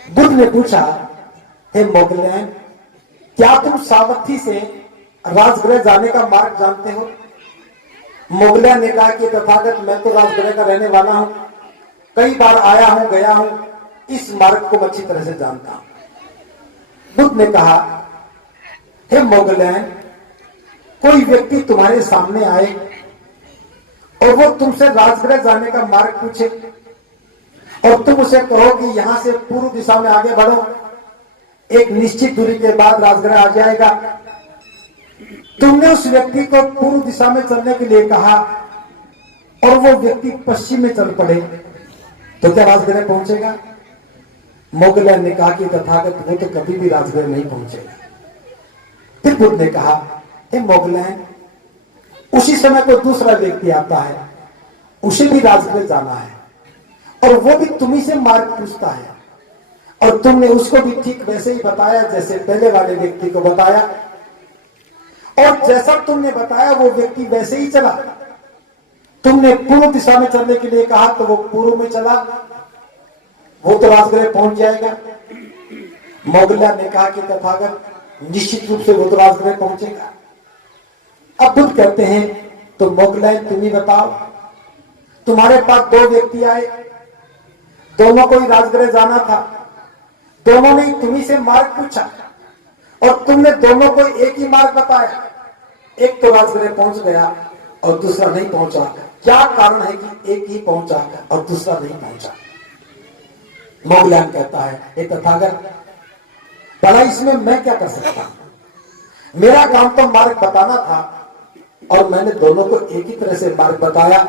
बुद्ध ने पूछा, हे मोगलैन, क्या तुम सावधि से राजगृह जाने का मार्ग जानते हो? मोगलैन ने कहा कि तथागत, मैं तो राजगृह का रहने वाला हूं, कई बार आया हूं, गया हूं, इस मार्ग को अच्छी तरह से जानता हूं। बुद्ध ने कहा, हे मोगलैन, कोई व्यक्ति तुम्हारे सामने आए और वो तुमसे राजगृह जाने का मार्ग पूछे और तुम उसे कहो कि यहां से पूर्व दिशा में आगे बढ़ो, एक निश्चित दूरी के बाद राजगृह आ जाएगा। तुमने उस व्यक्ति को पूर्व दिशा में चलने के लिए कहा और वो व्यक्ति पश्चिम में चल पड़े, तो क्या राजगृह पहुंचेगा? मोगलैन ने कहा कि तथागत, वो तो कभी भी राजगृह नहीं पहुंचेगा। फिर बुद्ध ने कहा, हे मोगलैन, उसी समय कोई दूसरा व्यक्ति आता है, उसे भी राजगृह जाना है और वो भी तुम्ही से मार्ग पूछता है, और तुमने उसको भी ठीक वैसे ही बताया जैसे पहले वाले व्यक्ति को बताया, और जैसा तुमने बताया वो व्यक्ति वैसे ही चला। तुमने पूर्व दिशा में चलने के लिए कहा तो वो पूर्व में चला, वो तो राजगृह पहुंच जाएगा। मोगलैन ने कहा कि तथागत, निश्चित रूप से वो तो राजगृह पहुंचेगा। अब बुद्ध कहते हैं, तो मोगलैन तुम ही बताओ, तुम्हारे पास 2 व्यक्ति आए, दोनों को ही राजगृह जाना था, दोनों ने तुम्ही से मार्ग पूछा और तुमने दोनों को एक ही मार्ग बताया। एक तो राजगृह पहुंच गया और दूसरा नहीं पहुंचा। क्या कारण है कि एक ही पहुंचा और दूसरा नहीं पहुंचा? मोगलैन कहता है, हे तथागत, भला इसमें मैं क्या कर सकता हूं? मेरा काम तो मार्ग बताना था और मैंने दोनों को एक ही तरह से मार्ग बताया।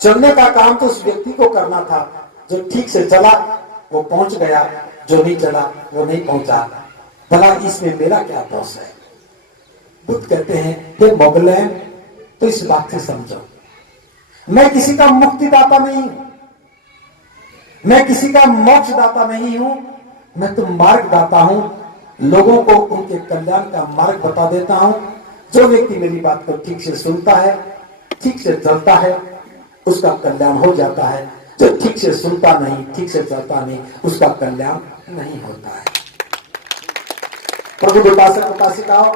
चलने का काम तो उस व्यक्ति को करना था। जो ठीक से चला वो पहुंच गया, जो नहीं चला वो नहीं पहुंचा। भला इसमें मेरा क्या दोष है? बुद्ध कहते हैं, हे मोगलैन, तो इस बात से समझो, मैं किसी का मुक्तिदाता नहीं हूं, मैं किसी का मोक्षदाता नहीं हूं, मैं तो मार्गदाता हूं। लोगों को उनके कल्याण का मार्ग बता देता हूं। जो व्यक्ति मेरी बात को ठीक से सुनता है, ठीक से चलता है, उसका कल्याण हो जाता है। जो ठीक से सुनता नहीं, ठीक से चलता नहीं, उसका कल्याण नहीं होता है। प्रभु उपासक उपासिकाओं,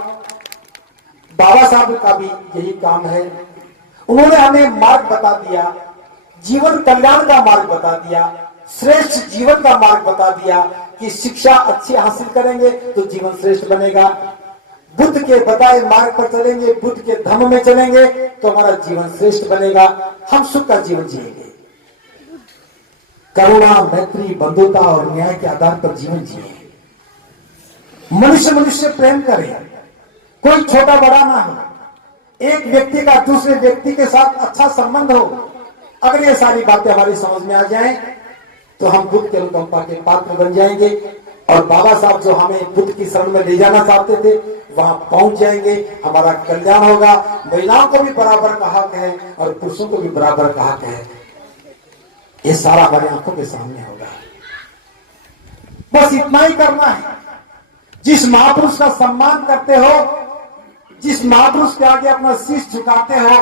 बाबा साहब का भी यही काम है। उन्होंने हमें मार्ग बता दिया, जीवन कल्याण का मार्ग बता दिया, श्रेष्ठ जीवन का मार्ग बता दिया कि शिक्षा अच्छी हासिल करेंगे तो जीवन श्रेष्ठ बनेगा। बुद्ध के बताए मार्ग पर चलेंगे, बुद्ध के धर्म में चलेंगे तो हमारा जीवन श्रेष्ठ बनेगा। हम सुख का जीवन जिएंगे। करुणा, मैत्री, बंधुता और न्याय के आधार पर जीवन जिए। मनुष्य मनुष्य प्रेम करे, कोई छोटा बड़ा ना हो, एक व्यक्ति का दूसरे व्यक्ति के साथ अच्छा संबंध हो। अगर ये सारी बातें हमारी समझ में आ जाएं तो हम बुद्ध के अनुकंपा के पात्र बन जाएंगे और बाबा साहब जो हमें बुद्ध की शरण में ले जाना चाहते थे वहां पहुंच जाएंगे। हमारा कल्याण होगा। महिलाओं को भी बराबर का हक है और पुरुषों को भी बराबर का हक है। ये सारा हमारी आंखों के सामने होगा। बस इतना ही करना है। जिस महापुरुष का सम्मान करते हो, जिस महापुरुष के आगे अपना शीश झुकाते हो,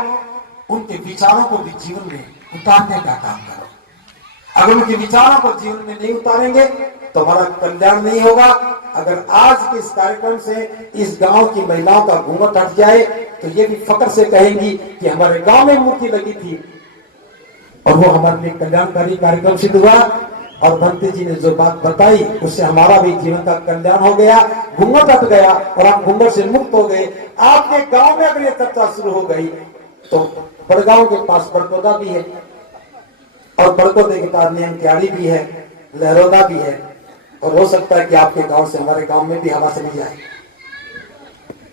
उनके विचारों को भी जीवन में उतारने का काम करो। अगर उनके विचारों को जीवन में नहीं उतारेंगे तो हमारा कल्याण नहीं होगा। अगर आज के इस कार्यक्रम से इस गांव की महिलाओं का घूंघट हट जाए तो ये भी फक्र से कहेंगी कि हमारे गांव में मूर्ति लगी थी और वो हमारे लिए कल्याणकारी कार्यक्रम सिद्ध हुआ। और बंते जी ने जो बात बताई उससे हमारा भी जीवन का कल्याण हो गया, घूंघट हट गया और हम घूंघट से मुक्त हो गए। आपके गांव में अगर ये चर्चा शुरू हो गई तो बड़गांव के पास बड़कोदा भी है और बड़कोदे के पास न्यारी भी है, लहरोदा भी है और हो सकता है कि आपके गांव से हमारे गांव में भी हवा चली जाए।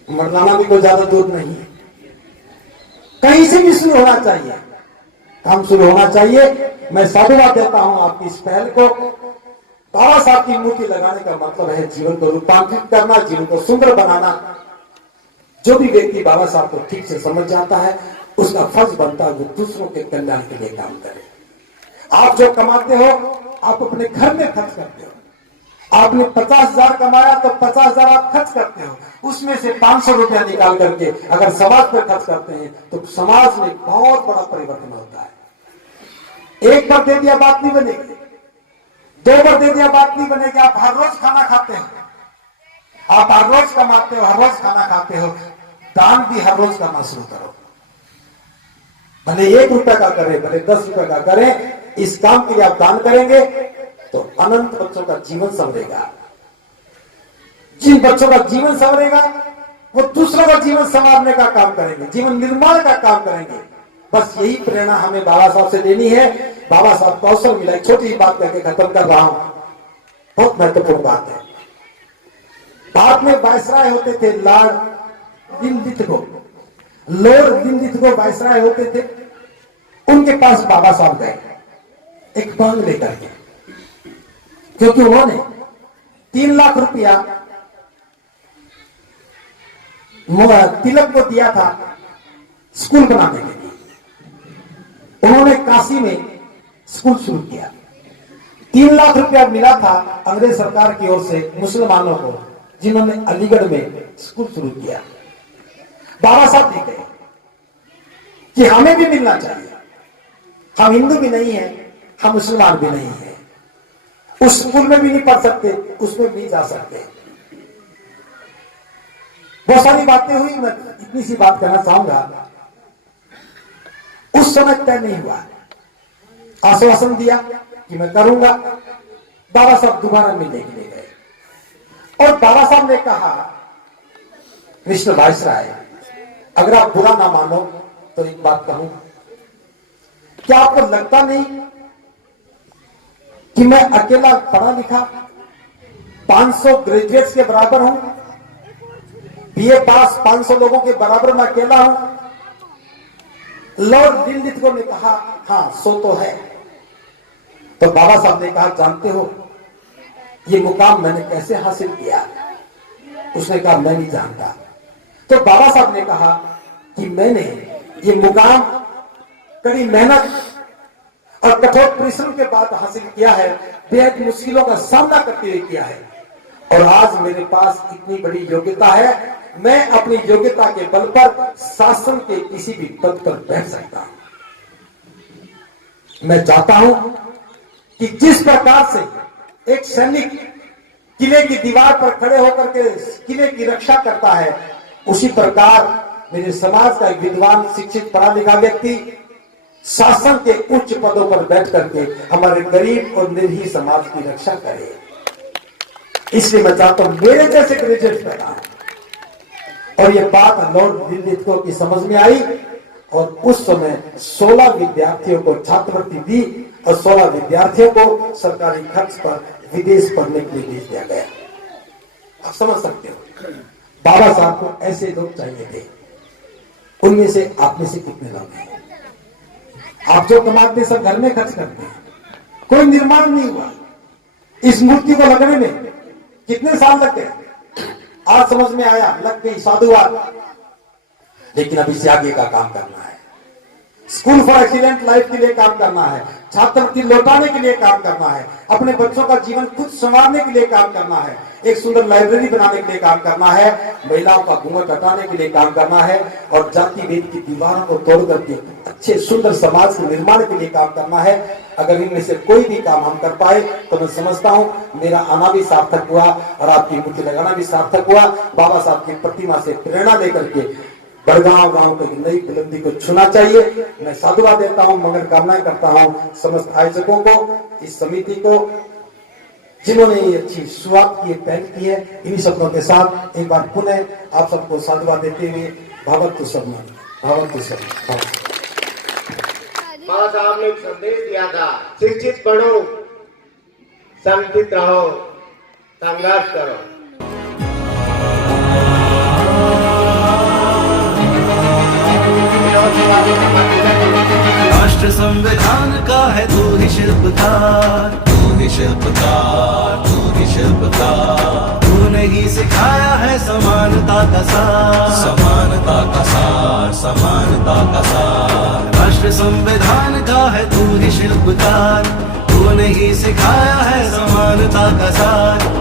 मर्दाना भी कोई ज्यादा दूर नहीं है। कहीं से भी शुरू होना चाहिए, काम शुरू होना चाहिए। मैं साधुवाद देता हूं आपकी इस पहल को। बाबा साहब की मूर्ति लगाने का मतलब है जीवन को रूपांतरित करना, जीवन को सुंदर बनाना। जो भी व्यक्ति बाबा साहब को ठीक से समझ जाता है उसका फर्ज बनता है वो दूसरों के कल्याण के लिए काम करे। आप जो कमाते हो आप अपने घर में खर्च करते हो। आपने 50,000 कमाया तो 50,000 आप खर्च करते हो। उसमें से 500 रुपया निकाल करके अगर समाज पर खर्च करते हैं तो समाज में बहुत बड़ा परिवर्तन होता है। एक बार दे दिया बात नहीं बनेगी, 2 बार दे दिया बात नहीं बनेगी। आप हर रोज खाना खाते हो, आप हर रोज कमाते हो, हर रोज खाना खाते हो। दान भी हर रोज करना शुरू करो। भले 1 रुपए का करें, भले 10 रुपए का करें, इस काम के लिए आप दान करेंगे तो अनंत बच्चों का जीवन संवरेगा। जिन बच्चों का जीवन संवरेगा वो दूसरों का जीवन संवारने का काम करेंगे, जीवन निर्माण का काम करेंगे। बस यही प्रेरणा हमें बाबा साहब से लेनी है। बाबा साहब को अवसर मिला, एक छोटी सी बात करके खत्म कर रहा हूं, बहुत महत्वपूर्ण बात है। भारत में वायसराय होते थे लॉर्ड दिनदिथगो, लॉर्ड दिनदिथगो वायसराय होते थे। उनके पास बाबा साहब गए एक मांग लेकर के, क्योंकि उन्होंने 3 लाख रुपया तिलक को दिया था स्कूल बनाने के लिए। उन्होंने काशी में स्कूल शुरू किया। 3 लाख रुपया मिला था अंग्रेज सरकार की ओर से मुसलमानों को, जिन्होंने अलीगढ़ में स्कूल शुरू किया। बाबा साहब ने कहे कि हमें भी मिलना चाहिए। हम हिंदू भी नहीं है, हम मुसलमान भी नहीं है, उस स्कूल में भी नहीं पढ़ सकते, उसमें भी जा सकते। बहुत सारी बातें हुई, मैं इतनी सी बात करना चाहूंगा। उस समय तय नहीं हुआ, आश्वासन दिया कि मैं करूंगा। बाबा साहब दोबारा मिलने के लिए गए। और बाबा साहब ने कहा, कृष्ण वायसराय, अगर आप बुरा ना मानो तो एक बात कहूं, क्या आपको लगता नहीं कि मैं अकेला पढ़ा लिखा 500 ग्रेजुएट्स के बराबर हूं, बीए पास 500 लोगों के बराबर मैं अकेला हूं? लॉर्ड लिनलिथगो ने कहा, हां सो तो है। तो बाबा साहब ने कहा, जानते हो ये मुकाम मैंने कैसे हासिल किया? उसने कहा, मैं नहीं जानता। तो बाबा साहब ने कहा कि मैंने ये मुकाम कड़ी मेहनत और कठोर परिश्रम के बाद हासिल किया है, बेहद मुश्किलों का सामना करते हुए किया है, और आज मेरे पास इतनी बड़ी योग्यता है, मैं अपनी योग्यता के बल पर शासन के किसी भी पद पर बैठ सकता हूं। मैं चाहता हूं कि जिस प्रकार से एक सैनिक किले की दीवार पर खड़े होकर के किले की रक्षा करता है, उसी प्रकार मेरे समाज का एक विद्वान, शिक्षित, पढ़ा लिखा व्यक्ति शासन के उच्च पदों पर बैठ करके हमारे गरीब और निर्ही समाज की रक्षा करे। इसलिए मैं चाहता हूं मेरे जैसे ग्रेजुएट पैदा हो। और ये बात लॉर्ड लिनलिथगो की समझ में आई, और उस समय 16 विद्यार्थियों को छात्रवृत्ति दी और 16 विद्यार्थियों को सरकारी खर्च पर विदेश पढ़ने के लिए भेज दिया गया। आप समझ सकते हो, बाबा साहब को ऐसे लोग चाहिए थे। उनमें से आप में से कितने लोग हैं? आप जो कमाते सब घर में खर्च करते हैं, कोई निर्माण नहीं हुआ। इस मूर्ति को लगने में कितने साल लग गए? आज समझ में आया, लग गई, साधुवाद। लेकिन अब इससे आगे का काम करना है। स्कूल फॉर एक्सीलेंट लाइफ के लिए काम करना है, छात्रवृत्ति लौटाने के लिए काम करना है, अपने बच्चों का जीवन खुद संवारने के लिए काम करना है, एक सुंदर लाइब्रेरी बनाने के लिए काम करना है, महिलाओं का घूंघट हटाने के लिए काम करना है, और जाति भेद की दीवारों को तोड़ करके अच्छे सुंदर समाज के निर्माण के लिए काम करना है। अगर इनमें से कोई भी काम हम कर पाए तो मैं समझता हूं मेरा आना भी सार्थक हुआ और आपकी मूर्ति लगाना भी सार्थक हुआ। बाबा साहब की प्रतिमा से प्रेरणा लेकर के बड़गांव गांव को एक नई बुलंदी को छूना चाहिए। मैं साधुवाद देता हूं, मंगल कामनाएं करता हूं समस्त आयोजकों को, इस समिति को, जिन्होंने ये अच्छी शुरुआत की है, पहल की है। इन्हीं शब्दों के साथ एक बार पुनः आप सबको साधुवाद देते हुए भावत्व सम्मान, भावत्व सम्मान। बाबा साहब ने एक संदेश दिया था, शिक्षित पढ़ो, संगठित रहो, संघर्ष करो। राष्ट्र संविधान का है तू ही शिल्पकार, तू ही शिल्पकार, तू ही शिल्पकार। तूने ही सिखाया है समानता का सार, समानता का सार, समानता का सार। राष्ट्र संविधान का है तू ही शिल्पकार, तूने ही सिखाया है समानता का सार।